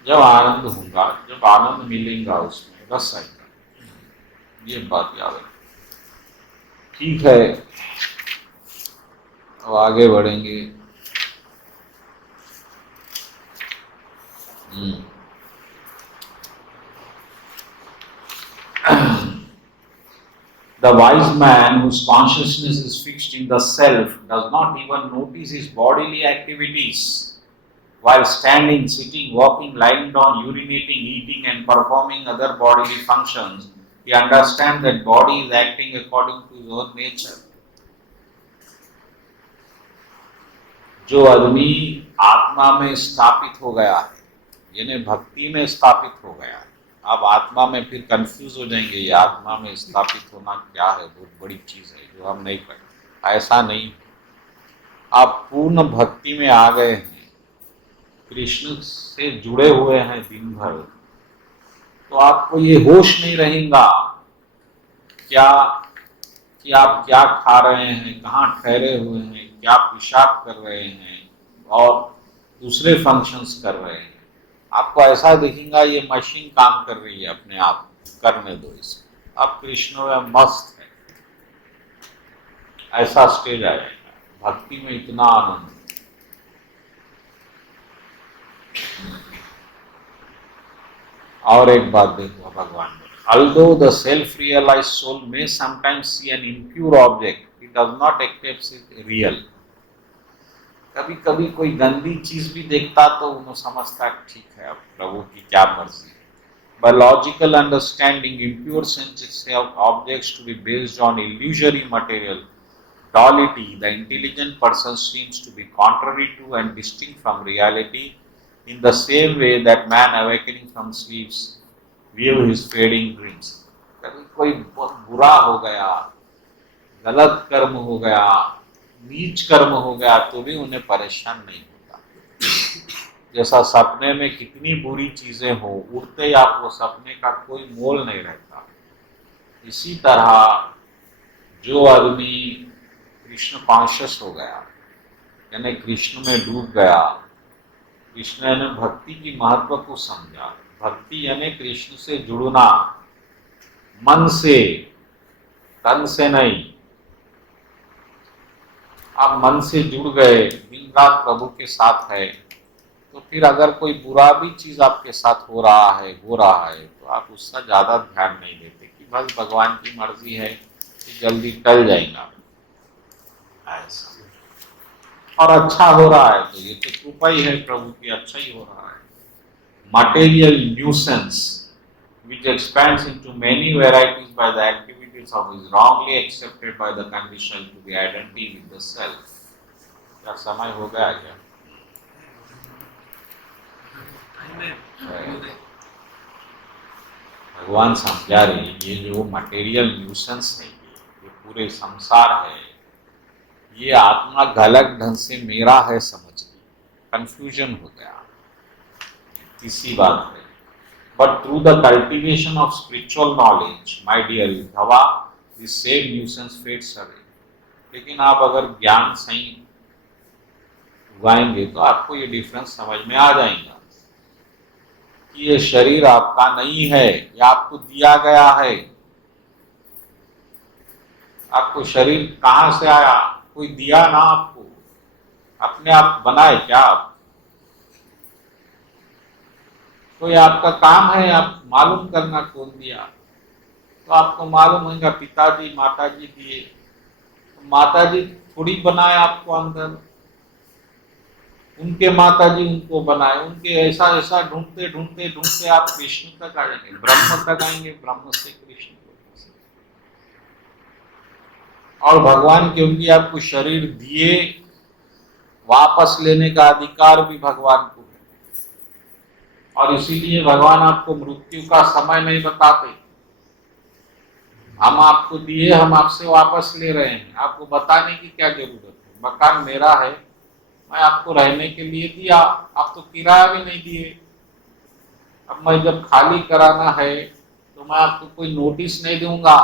जब आनंद होगा, जब आनंद मिलेगा उसमें रस आएगा। ये बात याद रखो। ठीक है, अब आगे बढ़ेंगे। The wise man whose consciousness is fixed in the self does not even notice his bodily activities while standing, sitting, walking, lying down, urinating, eating, and performing other bodily functions. He understands that body is acting according to his own nature. जो आदमी आत्मा में स्थापित हो गया है, यानी भक्ति में स्थापित हो गया है, आप आत्मा में फिर कंफ्यूज हो जाएंगे, ये आत्मा में स्थापित होना क्या है, बहुत बड़ी चीज है जो हम नहीं करते। ऐसा नहीं, आप पूर्ण भक्ति में आ गए हैं, कृष्ण से जुड़े हुए हैं दिन भर, तो आपको ये होश नहीं रहेगा क्या कि आप क्या खा रहे हैं, कहाँ ठहरे हुए हैं, क्या पेशाब कर रहे हैं और दूसरे फंक्शंस कर रहे हैं। आपको ऐसा दिखेगा ये मशीन काम कर रही है, अपने आप करने दो इसको, आप कृष्ण में मस्त है, ऐसा स्टेज आएगा। भक्ति में इतना आनंद। और एक बात देखो भगवान ने, although the self-realized soul may sometimes see an impure object, it does not accept it real. कभी कभी कोई गंदी चीज भी देखता तो उन्हें समझता ठीक है, अब प्रभु की क्या मर्जी है। By logical understanding, impure senses of objects to be based on illusory material duality, the intelligent person seems to be contrary to and distinct from reality, in the same way that man awakening from sleep view his fading dreams. कभी कोई बहुत बुरा हो गया, गलत कर्म हो गया, नीच कर्म हो गया, तो भी उन्हें परेशान नहीं होता। जैसा सपने में कितनी बुरी चीजें हो, उठते ही आपको सपने का कोई मोल नहीं रहता। इसी तरह जो आदमी कृष्ण कॉन्शियस हो गया, यानी कृष्ण में डूब गया, कृष्ण ने भक्ति की महत्व को समझा। भक्ति यानी कृष्ण से जुड़ना, मन से, तन से नहीं। आप मन से जुड़ गए, दिन रात प्रभु के साथ है, तो फिर अगर कोई बुरा भी चीज आपके साथ हो रहा है, तो आप उसका ज्यादा ध्यान नहीं देते कि बस भगवान की मर्जी है कि जल्दी टल जाएगा, ऐसा। और अच्छा हो रहा है तो ये तो कृपा ही है प्रभु की, अच्छा ही हो रहा है। Material nuisance which expands into many varieties by the activities of is wrongly accepted by the condition to be identity with the self. क्या समय हो गया क्या? भगवान समझा रहे ये जो मटेरियल न्यूसेंस है, ये पूरे संसार है, ये आत्मा गलत ढंग से मेरा है समझ ली, कंफ्यूजन हो गया। तीसरी बात है, but through the cultivation of spiritual knowledge, my dear Uddhava, this same nuisance fades away. लेकिन आप अगर ज्ञान सही उगाएंगे तो आपको ये डिफरेंस समझ में आ जाएगा। कि ये शरीर आपका नहीं है, ये आपको दिया गया है। आपको शरीर कहाँ से आया? कोई दिया ना आपको, अपने आप बनाए क्या आप? कोई आपका काम है आप मालूम करना कौन दिया, तो आपको मालूम होगा पिताजी माताजी दिए। तो माताजी थोड़ी बनाए आपको अंदर, उनके माताजी उनको बनाए, उनके ऐसा ऐसा ढूंढते ढूंढते ढूंढते आप कृष्ण तक आ जाएंगे, ब्रह्म तक आएंगे, ब्रह्म से कृष्ण को। और भगवान क्योंकि आपको शरीर दिए, वापस लेने का अधिकार भी भगवान को है। और इसीलिए भगवान आपको मृत्यु का समय नहीं बताते। हम आपको दिए, हम आपसे वापस ले रहे हैं, आपको बताने की क्या जरूरत है? मकान मेरा है, मैं आपको रहने के लिए दिया, आप तो किराया भी नहीं दिए। अब मैं जब खाली कराना है तो मैं आपको कोई नोटिस नहीं दूंगा,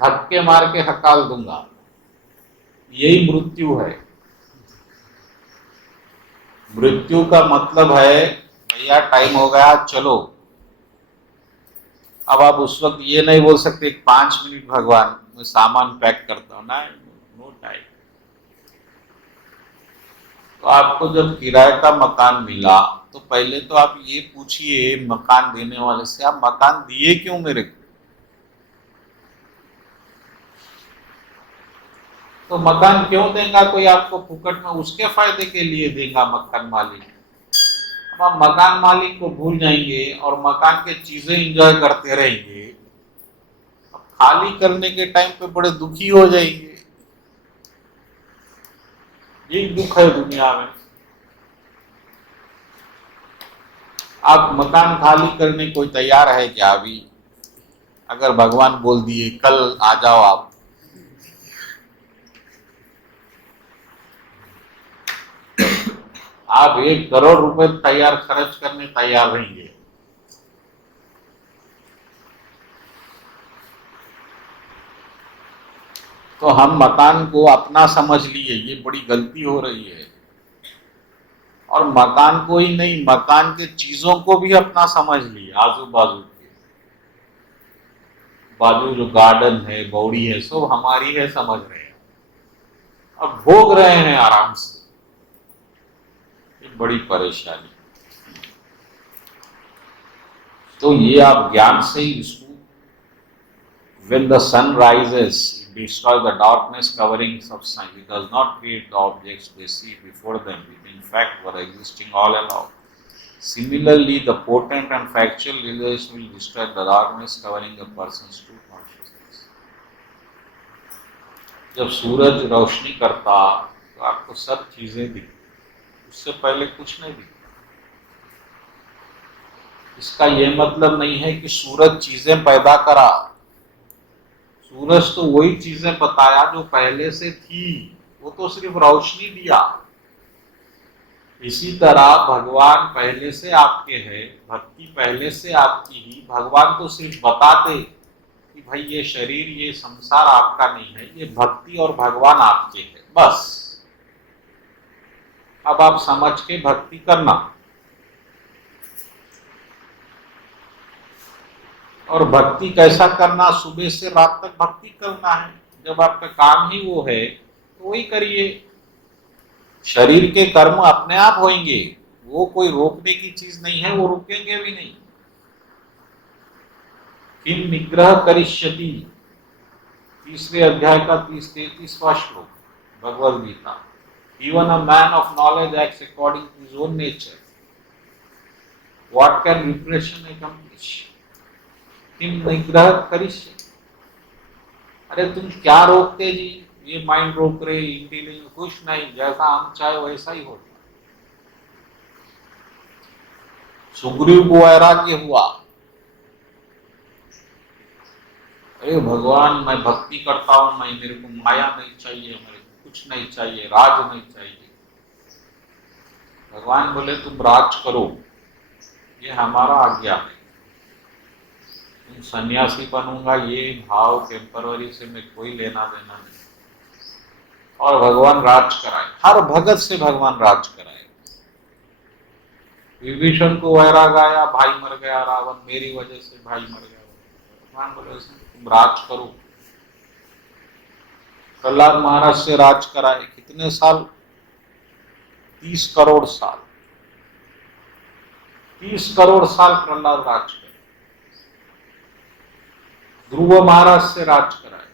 धक्के मार के हकाल दूंगा। यही मृत्यु है। मृत्यु का मतलब है भैया टाइम हो गया चलो। अब आप उस वक्त ये नहीं बोल सकते 5 मिनट भगवान मैं सामान पैक करता हूं ना, नो टाइम। तो आपको जब किराए का मकान मिला तो पहले तो आप ये पूछिए मकान देने वाले से, आप मकान दिए क्यों मेरे को? तो मकान क्यों देगा कोई आपको फुकट में? उसके फायदे के लिए देगा मकान मालिक। अब आप मकान मालिक को भूल जाएंगे और मकान के चीजें एंजॉय करते रहेंगे, अब खाली करने के टाइम पे बड़े दुखी हो जाएंगे। यही दुख है दुनिया में। आप मकान खाली करने कोई तैयार है क्या अभी? अगर भगवान बोल दिए कल आ जाओ आप 1 करोड़ रुपए तैयार खर्च करने तैयार रहेंगे? तो हम मकान को अपना समझ लिए, ये बड़ी गलती हो रही है। और मकान को ही नहीं, मकान के चीजों को भी अपना समझ लिए। आजू बाजू के बाजू जो गार्डन है, बौड़ी है, सब हमारी है समझ रहे हैं, अब भोग रहे हैं आराम से। ये बड़ी परेशानी। तो ये आप ज्ञान से ही इसको, when the sun rises it destroys the darkness covering substance, it does not create the objects they see before them, which in fact were existing all along. Similarly, the potent and factual realization will destroy the darkness covering a person's true consciousness. जब सूरज रोशनी करता तो आपको सब चीजें दिखती, उससे पहले कुछ नहीं दिखता। इसका यह मतलब नहीं है कि सूरज चीजें पैदा करा। सूरज तो वही चीजें बताया जो पहले से थी, वो तो सिर्फ रोशनी दिया। इसी तरह भगवान पहले से आपके हैं, भक्ति पहले से आपकी ही, भगवान तो सिर्फ बताते कि भाई ये शरीर ये संसार आपका नहीं है, ये भक्ति और भगवान आपके हैं, बस। अब आप समझ के भक्ति करना। और भक्ति कैसा करना? सुबह से रात तक भक्ति करना है। जब आपका काम ही वो है तो वही करिए। शरीर के कर्म अपने आप होंगे, वो कोई रोकने की चीज नहीं है, वो रुकेंगे भी नहीं। किम निग्रह करिष्यति, 3 अध्याय का 33वां श्लोक Bhagavad Gita. Even a man of knowledge acts according to his own nature, what can repression accomplish? किम निग्रह करिष्यति, अरे तुम क्या रोकते जी? ये माइंड रोक रहे, इंटेलिजेंस कुछ नहीं, जैसा हम चाहे वैसा ही होता। सुग्रीव को वैराग्य हुआ, अरे भगवान मैं भक्ति करता हूं, मैं मेरे को माया नहीं चाहिए, मेरे को कुछ नहीं चाहिए, राज नहीं चाहिए। भगवान बोले तुम राज करो, ये हमारा आज्ञा है। तुम सन्यासी बनूंगा ये भाव टेम्पररी से मैं कोई लेना देना नहीं। और भगवान राज कराए, हर भगत से भगवान राज कराए। विभीषण को वैराग आया, भाई मर गया रावण, मेरी वजह से भाई मर गया। भगवान बोले तुम राज करो। प्रहलाद महाराज से राज कराए कितने साल? 30 करोड़ साल। 30 करोड़ साल प्रहलाद राज करे। ध्रुव महाराज से राज कराए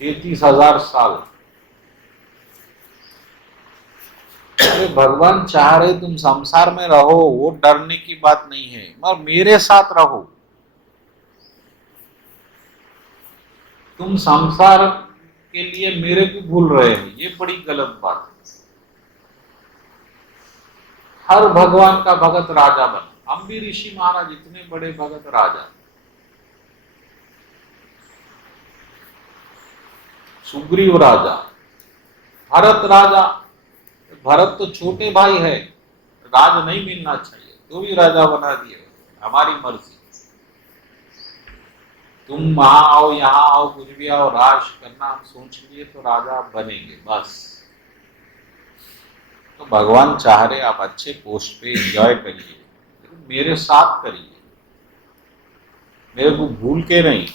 33,000 साल। अरे भगवान चाह रहे तुम संसार में रहो, वो डरने की बात नहीं है, मगर मेरे साथ रहो। तुम संसार के लिए मेरे को भूल रहे हो, ये बड़ी गलत बात है। हर भगवान का भगत राजा बना। अम्बी ऋषि महाराज इतने बड़े भगत राजा, सुग्रीव राजा, भरत राजा। भरत तो छोटे भाई है, राज नहीं मिलना चाहिए तो भी राजा बना दिए। हमारी मर्जी, तुम वहां आओ यहाँ आओ कुछ भी आओ, राज करना हम सोच लिए तो राजा बनेंगे बस। तो भगवान चाह रहे आप अच्छे पोस्ट पे एंजॉय करिए, लेकिन मेरे साथ करिए, मेरे को भूल के नहीं।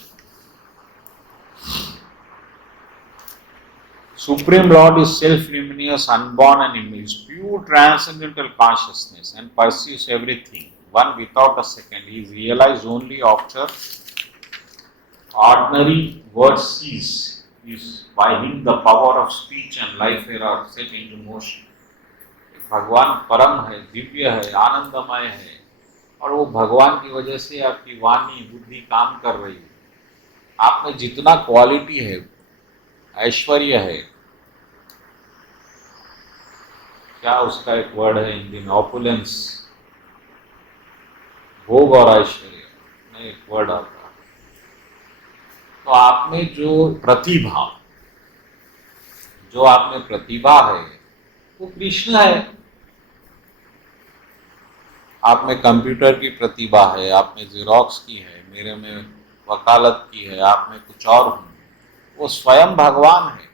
Supreme Lord is self-luminous, unborn and immense, pure transcendental consciousness and perceives everything, one without a second. He is realized only after ordinary words cease. Is by him the power of speech and life are set into motion. भगवान परम है, दिव्य है, आनंदमय है, और वो भगवान की वजह से आपकी वाणी बुद्धि काम कर रही है। आप में जितना क्वालिटी है, ऐश्वर्य है, क्या उसका एक वर्ड है हिंदी में, ऑपुलेंस, भोग और ऐश्वर्य में एक वर्ड आता है। तो आप में जो प्रतिभा, जो आप में प्रतिभा है वो कृष्ण है। आप में कंप्यूटर की प्रतिभा है, आप में जेरोक्स की है, मेरे में वकालत की है, आप में कुछ और हूँ, वो स्वयं भगवान है।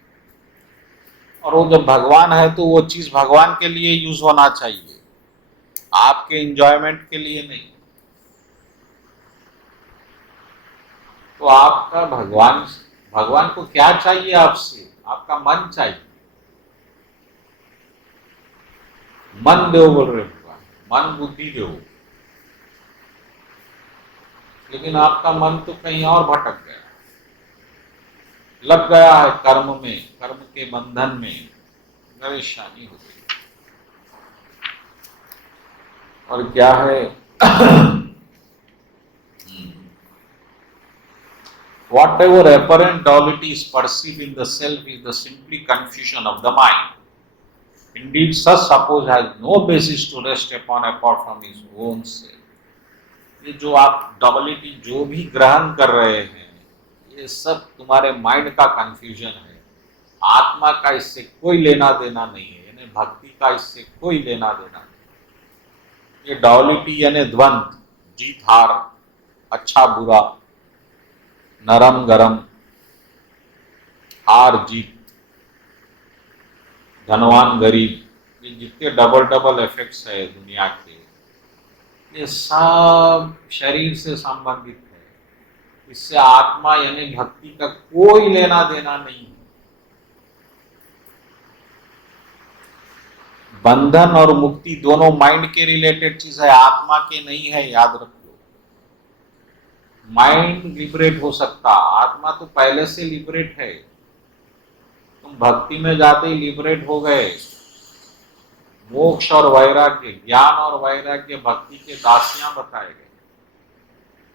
और वो जब भगवान है तो वो चीज भगवान के लिए यूज होना चाहिए, आपके एंजॉयमेंट के लिए नहीं। तो आपका भगवान को क्या चाहिए आपसे? आपका मन चाहिए। मन दो बोल रहे भगवान, मन बुद्धि दो। लेकिन आपका मन तो कहीं और भटक गया, लग गया है कर्म में, कर्म के बंधन में, परेशानी हो गई। और क्या है whatever apparent duality is perceived in the self is the simply confusion of the mind. Indeed, such suppose has no basis to rest upon apart from his own self. ये जो आप डबलिटी जो भी ग्रहण कर रहे हैं, ये सब तुम्हारे माइंड का कंफ्यूजन है। आत्मा का इससे कोई लेना देना नहीं है, यानी भक्ति का इससे कोई लेना देना नहीं। ये डबलिटी यानी द्वंद्व, जीत हार, अच्छा बुरा, नरम गरम, हार जीत, धनवान गरीब, ये जितने डबल डबल इफेक्ट्स है दुनिया के, ये सब शरीर से संबंधित है। इससे आत्मा यानी भक्ति का कोई लेना देना नहीं है। बंधन और मुक्ति दोनों माइंड के रिलेटेड चीज है, आत्मा के नहीं है, याद रखो। माइंड लिबरेट हो सकता, आत्मा तो पहले से लिबरेट है। तुम भक्ति में जाते ही लिबरेट हो गए। मोक्ष और वैराग्य, ज्ञान और वैराग्य भक्ति के दासियां बताए गए।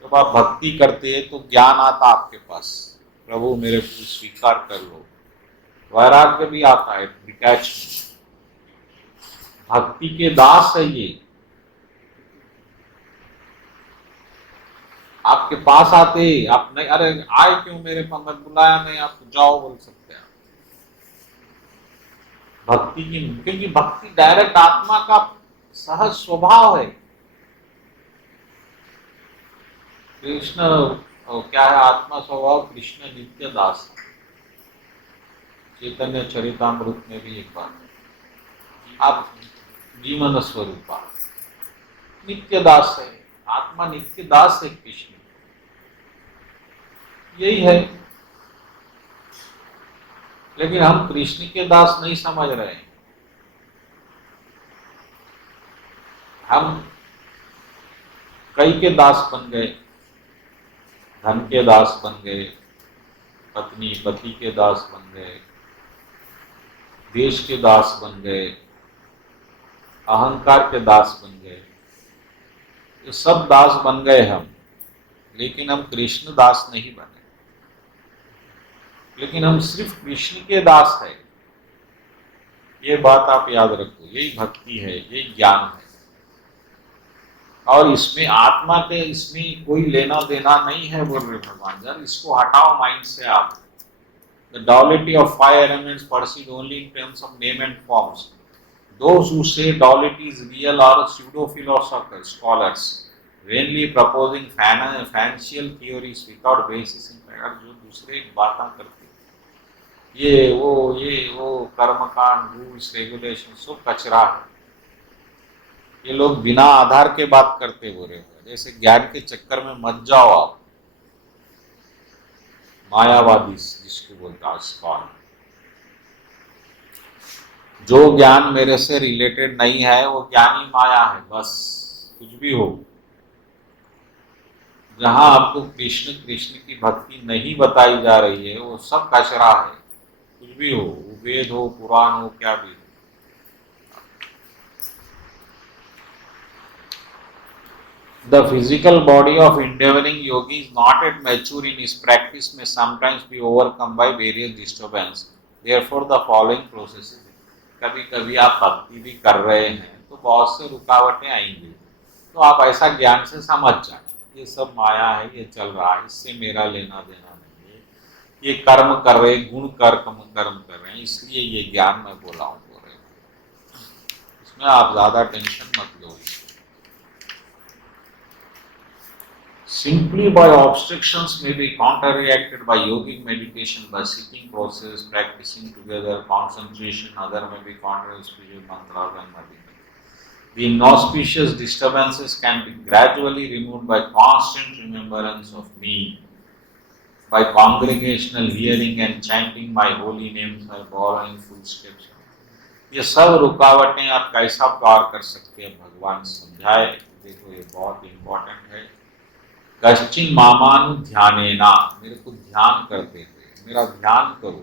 जब आप भक्ति करते हैं तो ज्ञान आता आपके पास, प्रभु मेरे को स्वीकार कर लो। वैराग्य भी आता है, डिटैचमेंट। भक्ति के दास है ये। आपके पास आते, आप नहीं, अरे आए क्यों मेरे पास, बुलाया नहीं, आप जाओ बोल सकते हैं भक्ति की, क्योंकि भक्ति डायरेक्ट आत्मा का सहज स्वभाव है। कृष्ण क्या है? आत्मा स्वभाव कृष्ण नित्य दास। चैतन्य चरितामृत में भी एक बात है, आप डीमन स्वरूपा, नित्य दास है, आत्मा नित्य दास है कृष्ण, यही है। लेकिन हम कृष्ण के दास नहीं समझ रहे हैं, हम कई के दास बन गए, धन के दास बन गए, पत्नी पति के दास बन गए, देश के दास बन गए, अहंकार के दास बन गए, ये सब दास बन गए हम, लेकिन हम कृष्ण दास नहीं बने। लेकिन हम सिर्फ कृष्ण के दास हैं, ये बात आप याद रखो। यही भक्ति है, यही ज्ञान है। और इसमें आत्मा के इसमें कोई लेना देना नहीं है बोल रहे भगवान। जब इसको हटाओ माइंड से आप। The duality of five elements perceived only in terms of name and forms. Those who say duality is real are pseudo-philosophers, scholars, vainly proposing fancial theories without basis in fact. जो दूसरे बातें करते, ये वो कर्मकांड, rules, regulation सब कचरा है। ये लोग बिना आधार के बात करते हो रहे हो। जैसे ज्ञान के चक्कर में मत जाओ आप, मायावादी जिसको बोलता है स्कॉलर। जो ज्ञान मेरे से रिलेटेड नहीं है वो ज्ञान ही माया है, बस। कुछ भी हो, जहां आपको कृष्ण कृष्ण की भक्ति नहीं बताई जा रही है वो सब कचरा है। कुछ भी हो, वेद हो, पुराण हो, क्या भी हो। The physical body of endeavoring yogi is not yet mature in his practice, may sometimes be overcome by various disturbances. Therefore, the following processes. कभी कभी आप भक्ति भी कर रहे हैं तो बहुत से रुकावटें आएंगी, तो आप ऐसा ज्ञान से समझ जाए ये सब माया है, ये चल रहा है, इससे मेरा लेना देना नहीं है। ये कर्म कर रहे, गुण कर्म कर रहे हैं, इसलिए ये ज्ञान मैं बोला हूँ बोल रहे हैं। इसमें आप ज्यादा टेंशन मत लो। Simply by obstructions may be counteracted by yogic meditation, by sitting process, practicing together, concentration, other may be counter-spiritual mantras and meditation. The inauspicious disturbances can be gradually removed by constant remembrance of me, by congregational hearing and chanting my holy names, by following footsteps. ये सब रुकावटें आप कैसा पार कर सकते हैं, भगवान समझाए। देखो ये बहुत इंपॉर्टेंट है। कश्चिन मामानु ध्यानेना, मेरे को ध्यान करते हुए, मेरा ध्यान करो,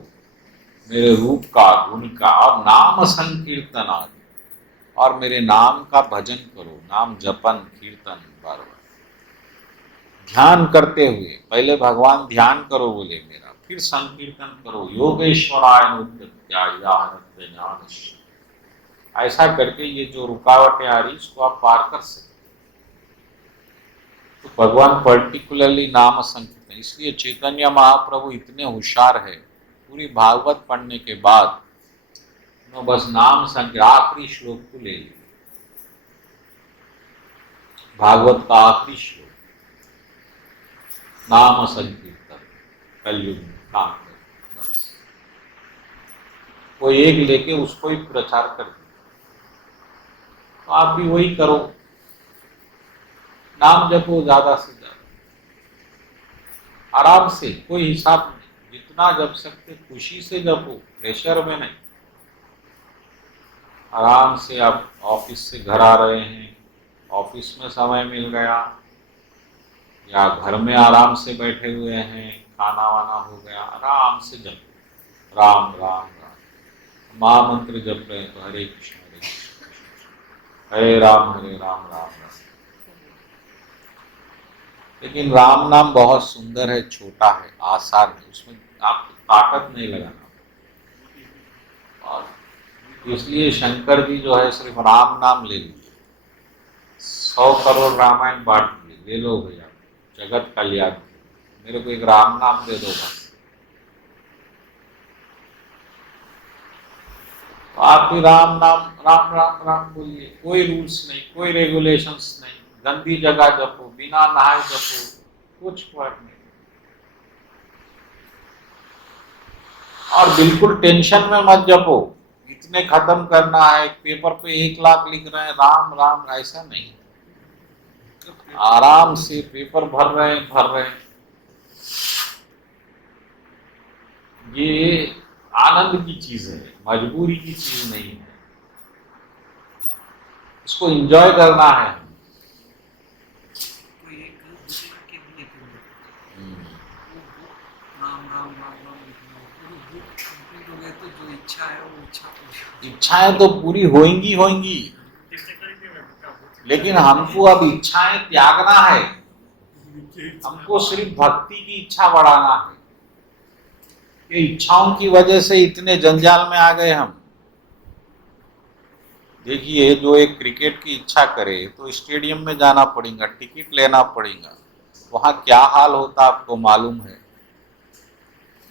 मेरे रूप का, गुण का, और नाम संकीर्तन आदि, और मेरे नाम का भजन करो, नाम जपन कीर्तन बार बार ध्यान करते हुए। पहले भगवान ध्यान करो बोले मेरा, फिर संकीर्तन करो, योगेश्वराय ऐसा करके ये जो रुकावटें आ रही इसको आप पार कर सकते। तो भगवान पर्टिकुलरली नाम संकीर्तन, इसलिए चैतन्य महाप्रभु इतने होशियार है, पूरी भागवत पढ़ने के बाद बस नाम संकीर्तन आखिरी श्लोक को ले लिया, भागवत का आखिरी श्लोक, नाम संकीर्तन कलयुग में काम कर, बस वो एक लेके उसको ही प्रचार कर दिया। तो आप भी वही करो, नाम जपो ज्यादा से ज्यादा, आराम से, कोई हिसाब नहीं, जितना जप सकते खुशी से जपो, प्रेशर में नहीं। आराम से आप ऑफिस से घर आ रहे हैं, ऑफिस में समय मिल गया, या घर में आराम से बैठे हुए हैं, खाना वाना हो गया, आराम से जपो, राम राम राम। महामंत्र जप रहे हैं तो हरे कृष्ण हरे राम राम राम। लेकिन राम नाम बहुत सुंदर है, छोटा है, आसान है, उसमें आपको ताकत नहीं लगाना। और इसलिए शंकर जी जो है सिर्फ राम नाम ले लीजिए, 100 करोड़ रामायण बांट दिए, ले लो भैया, जगत कल्याण, मेरे को एक राम नाम दे दो बस। तो आप भी राम नाम राम राम राम बोलिए, कोई रूल्स नहीं, कोई रेगुलेशंस नहीं, गंदी जगह जपो, बिना नहाए जपो, कुछ फर्क नहीं। और बिल्कुल टेंशन में मत जपो, इतने खत्म करना है, एक पेपर पे 1 लाख लिख रहे हैं राम राम, ऐसा नहीं। आराम से पेपर भर रहे हैं। ये आनंद की चीज है, मजबूरी की चीज नहीं है। इसको एंजॉय करना है। कोई एक दूसरे के लिए राम राम राम राम लिखना, पूरी बुक कंप्लीट हो गए तो जो इच्छा है वो इच्छा पूरी। इच्छाएं तो पूरी होंगी, लेकिन हमको अब इच्छाएं त्यागना है। हमको सिर्फ भक्ति की इच्छा बढ़ाना है। ये इच्छाओं की वजह से इतने जंजाल में आ गए हम। देखिए, जो एक क्रिकेट की इच्छा करे तो स्टेडियम में जाना पड़ेगा, टिकट लेना पड़ेगा। वहां क्या हाल होता आपको मालूम है।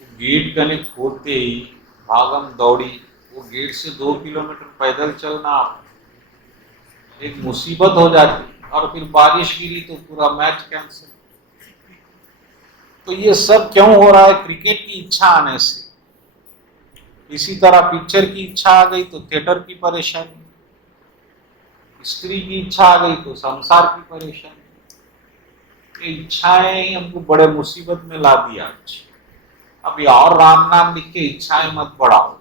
तो गेट कनेक्ट होते ही भागम दौड़ी, वो गेट से 2 किलोमीटर पैदल चलना एक मुसीबत हो जाती, और फिर बारिश गिरी तो पूरा मैच कैंसिल। तो ये सब क्यों हो रहा है? क्रिकेट की इच्छा आने से। इसी तरह पिक्चर की इच्छा आ गई तो थिएटर की परेशानी, स्त्री की इच्छा आ गई तो संसार की परेशानी। ये इच्छाएं ही हमको बड़े मुसीबत में ला दिया। अब ये और राम नाम लिख के इच्छाएं मत बढ़ाओ।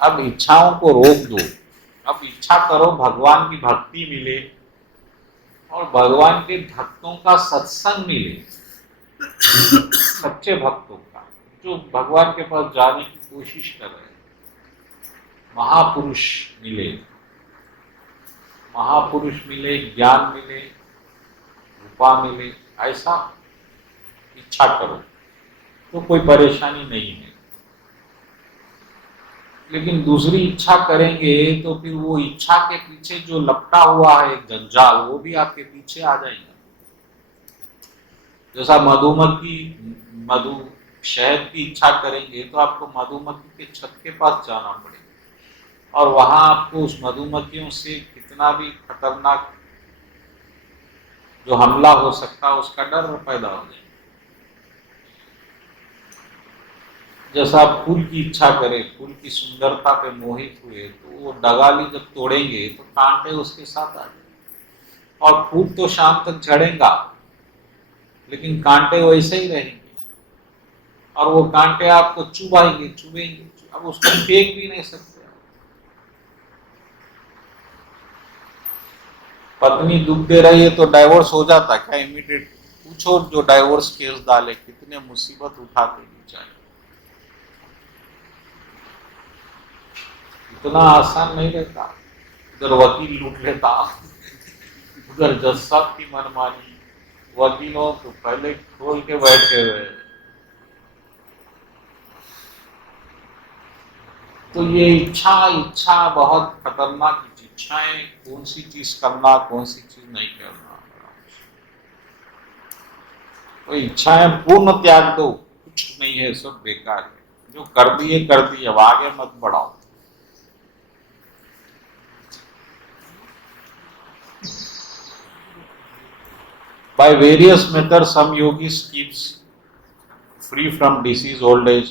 अब इच्छाओं को रोक दो। अब इच्छा करो भगवान की भक्ति मिले और भगवान के भक्तों का सत्संग मिले, सच्चे भक्तों का, जो भगवान के पास जाने की कोशिश कर रहे हैं। महापुरुष मिले, ज्ञान मिले, कृपा मिले, ऐसा इच्छा करो तो कोई परेशानी नहीं है। लेकिन दूसरी इच्छा करेंगे तो फिर वो इच्छा के पीछे जो लपटा हुआ है एक जंजाल, वो भी आपके पीछे आ जाएगा। जैसा मधु शहद की इच्छा करेंगे तो आपको मधुमक्खी के छत के पास जाना पड़ेगा, और वहां आपको उस मधुमक्खियों से कितना भी खतरनाक जो हमला हो सकता है उसका डर पैदा हो जाएगा। जैसा आप फूल की इच्छा करें, फूल की सुंदरता पे मोहित हुए तो वो डगाली जब तोड़ेंगे तो कांटे उसके साथ आ जाएंगे, और फूल तो शाम तक झड़ेगा लेकिन कांटे वैसे ही रहेंगे, और वो कांटे आपको चुभेंगे। अब उसको फेंक भी नहीं सकते। पत्नी दुख दे रही है तो डाइवोर्स हो जाता क्या इमीडिएट? पूछो जो डाइवोर्स केस डाले कितने मुसीबत उठाते बेचारे। इतना आसान नहीं रहता। उधर वकील लूट लेता, उधर जज साहब की मनमानी, वकीलों तो पहले खोल के बैठे हुए। तो ये इच्छा बहुत खतरनाक इच्छाएं, कौन सी चीज करना, कौन सी चीज नहीं करना। तो इच्छाएं पूर्ण त्याग दो, कुछ नहीं है, सब बेकार है। जो कर दिए अब आगे मत बढ़ाओ। By various methods, some yogis keeps free from disease, old age,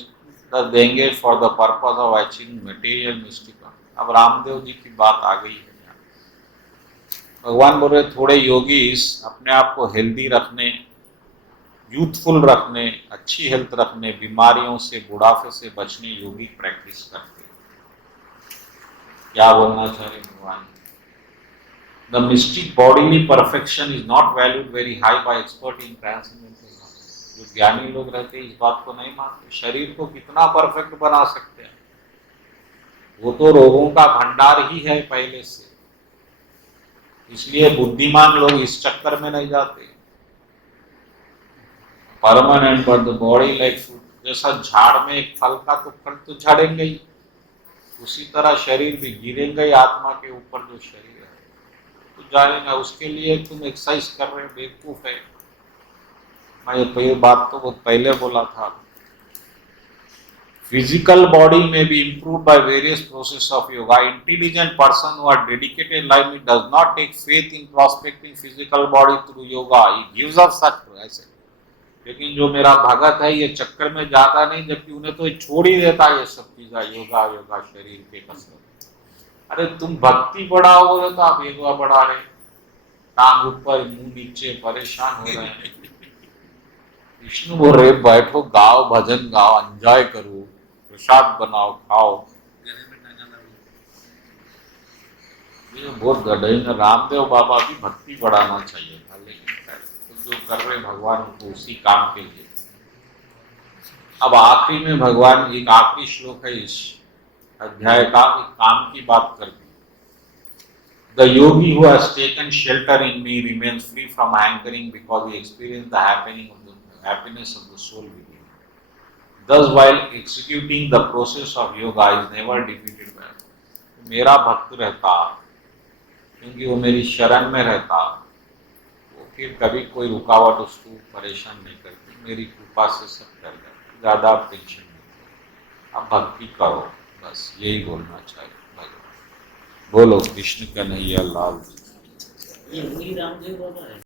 thus they engage for the purpose of achieving material mystical. अब रामदेव जी की बात आ गई है। भगवान बोल रहे थोड़े योगीस अपने आप को हेल्दी रखने, यूथफुल रखने, अच्छी हेल्थ रखने, बीमारियों से, बुढ़ापे से बचने योगिक प्रैक्टिस करते। क्या बोलना चाह रहे भगवान? The mystic bodily perfection is not valued very high by expert in transcendental knowledge. जो ज्ञानी लोग रहते हैं इस बात को नहीं मानते। शरीर को कितना परफेक्ट बना सकते हैं? वो तो रोगों का भंडार ही है पहले से। इसलिए बुद्धिमान लोग इस चक्कर में नहीं जाते। Permanent but the body like fruit, जैसा झाड़ में एक फल का तो फल तो झड़ेंगे ही, उसी तरह शरीर भी गिरेंगे ही। आत्मा के ऊपर जो शरीर तो जानेगा, उसके लिए तुम एक्सरसाइज कर रहे हो, बेवकूफ है। मैं तो ये बात तो बहुत पहले बोला था। फिजिकल बॉडी में be improve by various process of yoga. Intelligent person who are dedicated life में does not take faith in prospecting physical body through yoga, he gives up such. ऐसे लेकिन जो मेरा भगत है ये चक्कर में जाता नहीं, जबकि उन्हें तो छोड़ ही देता ये सब चीज़, योगा योगा शरीर के कसरत। अरे तुम भक्ति बढ़ाओ बोले तो आप योगा बढ़ा रहे, टांग ऊपर मुंह नीचे, परेशान हो रहे हैं। विष्णु बोल रहे बैठो गाओ, भजन गाओ, एंजॉय करो, प्रसाद बनाओ खाओ। गले में टांगा लगा। ये बहुत गढ़ रामदेव बाबा की भक्ति बढ़ाना चाहिए था, लेकिन तो जो कर रहे भगवान को उसी काम के लिए। अब आखिरी में भगवान एक आखिरी श्लोक है इस अध्याय का, एक काम की बात कर दी। The yogi who has taken shelter in me remains free from hankering because he experienced the happiness of the soul within. Thus, while executing the process of yoga, is never defeated by it. मेरा भक्त रहता, क्योंकि वो मेरी शरण में रहता, वो फिर कभी कोई रुकावट उसको परेशान नहीं करती, मेरी कृपा से सब कर जाती, ज़्यादा टेंशन नहीं। अब भक्ति करो, बस यही बोलना चाहिए। बोलो कृष्ण कन्हैया लाल। ये वही रामदेव बाबा है।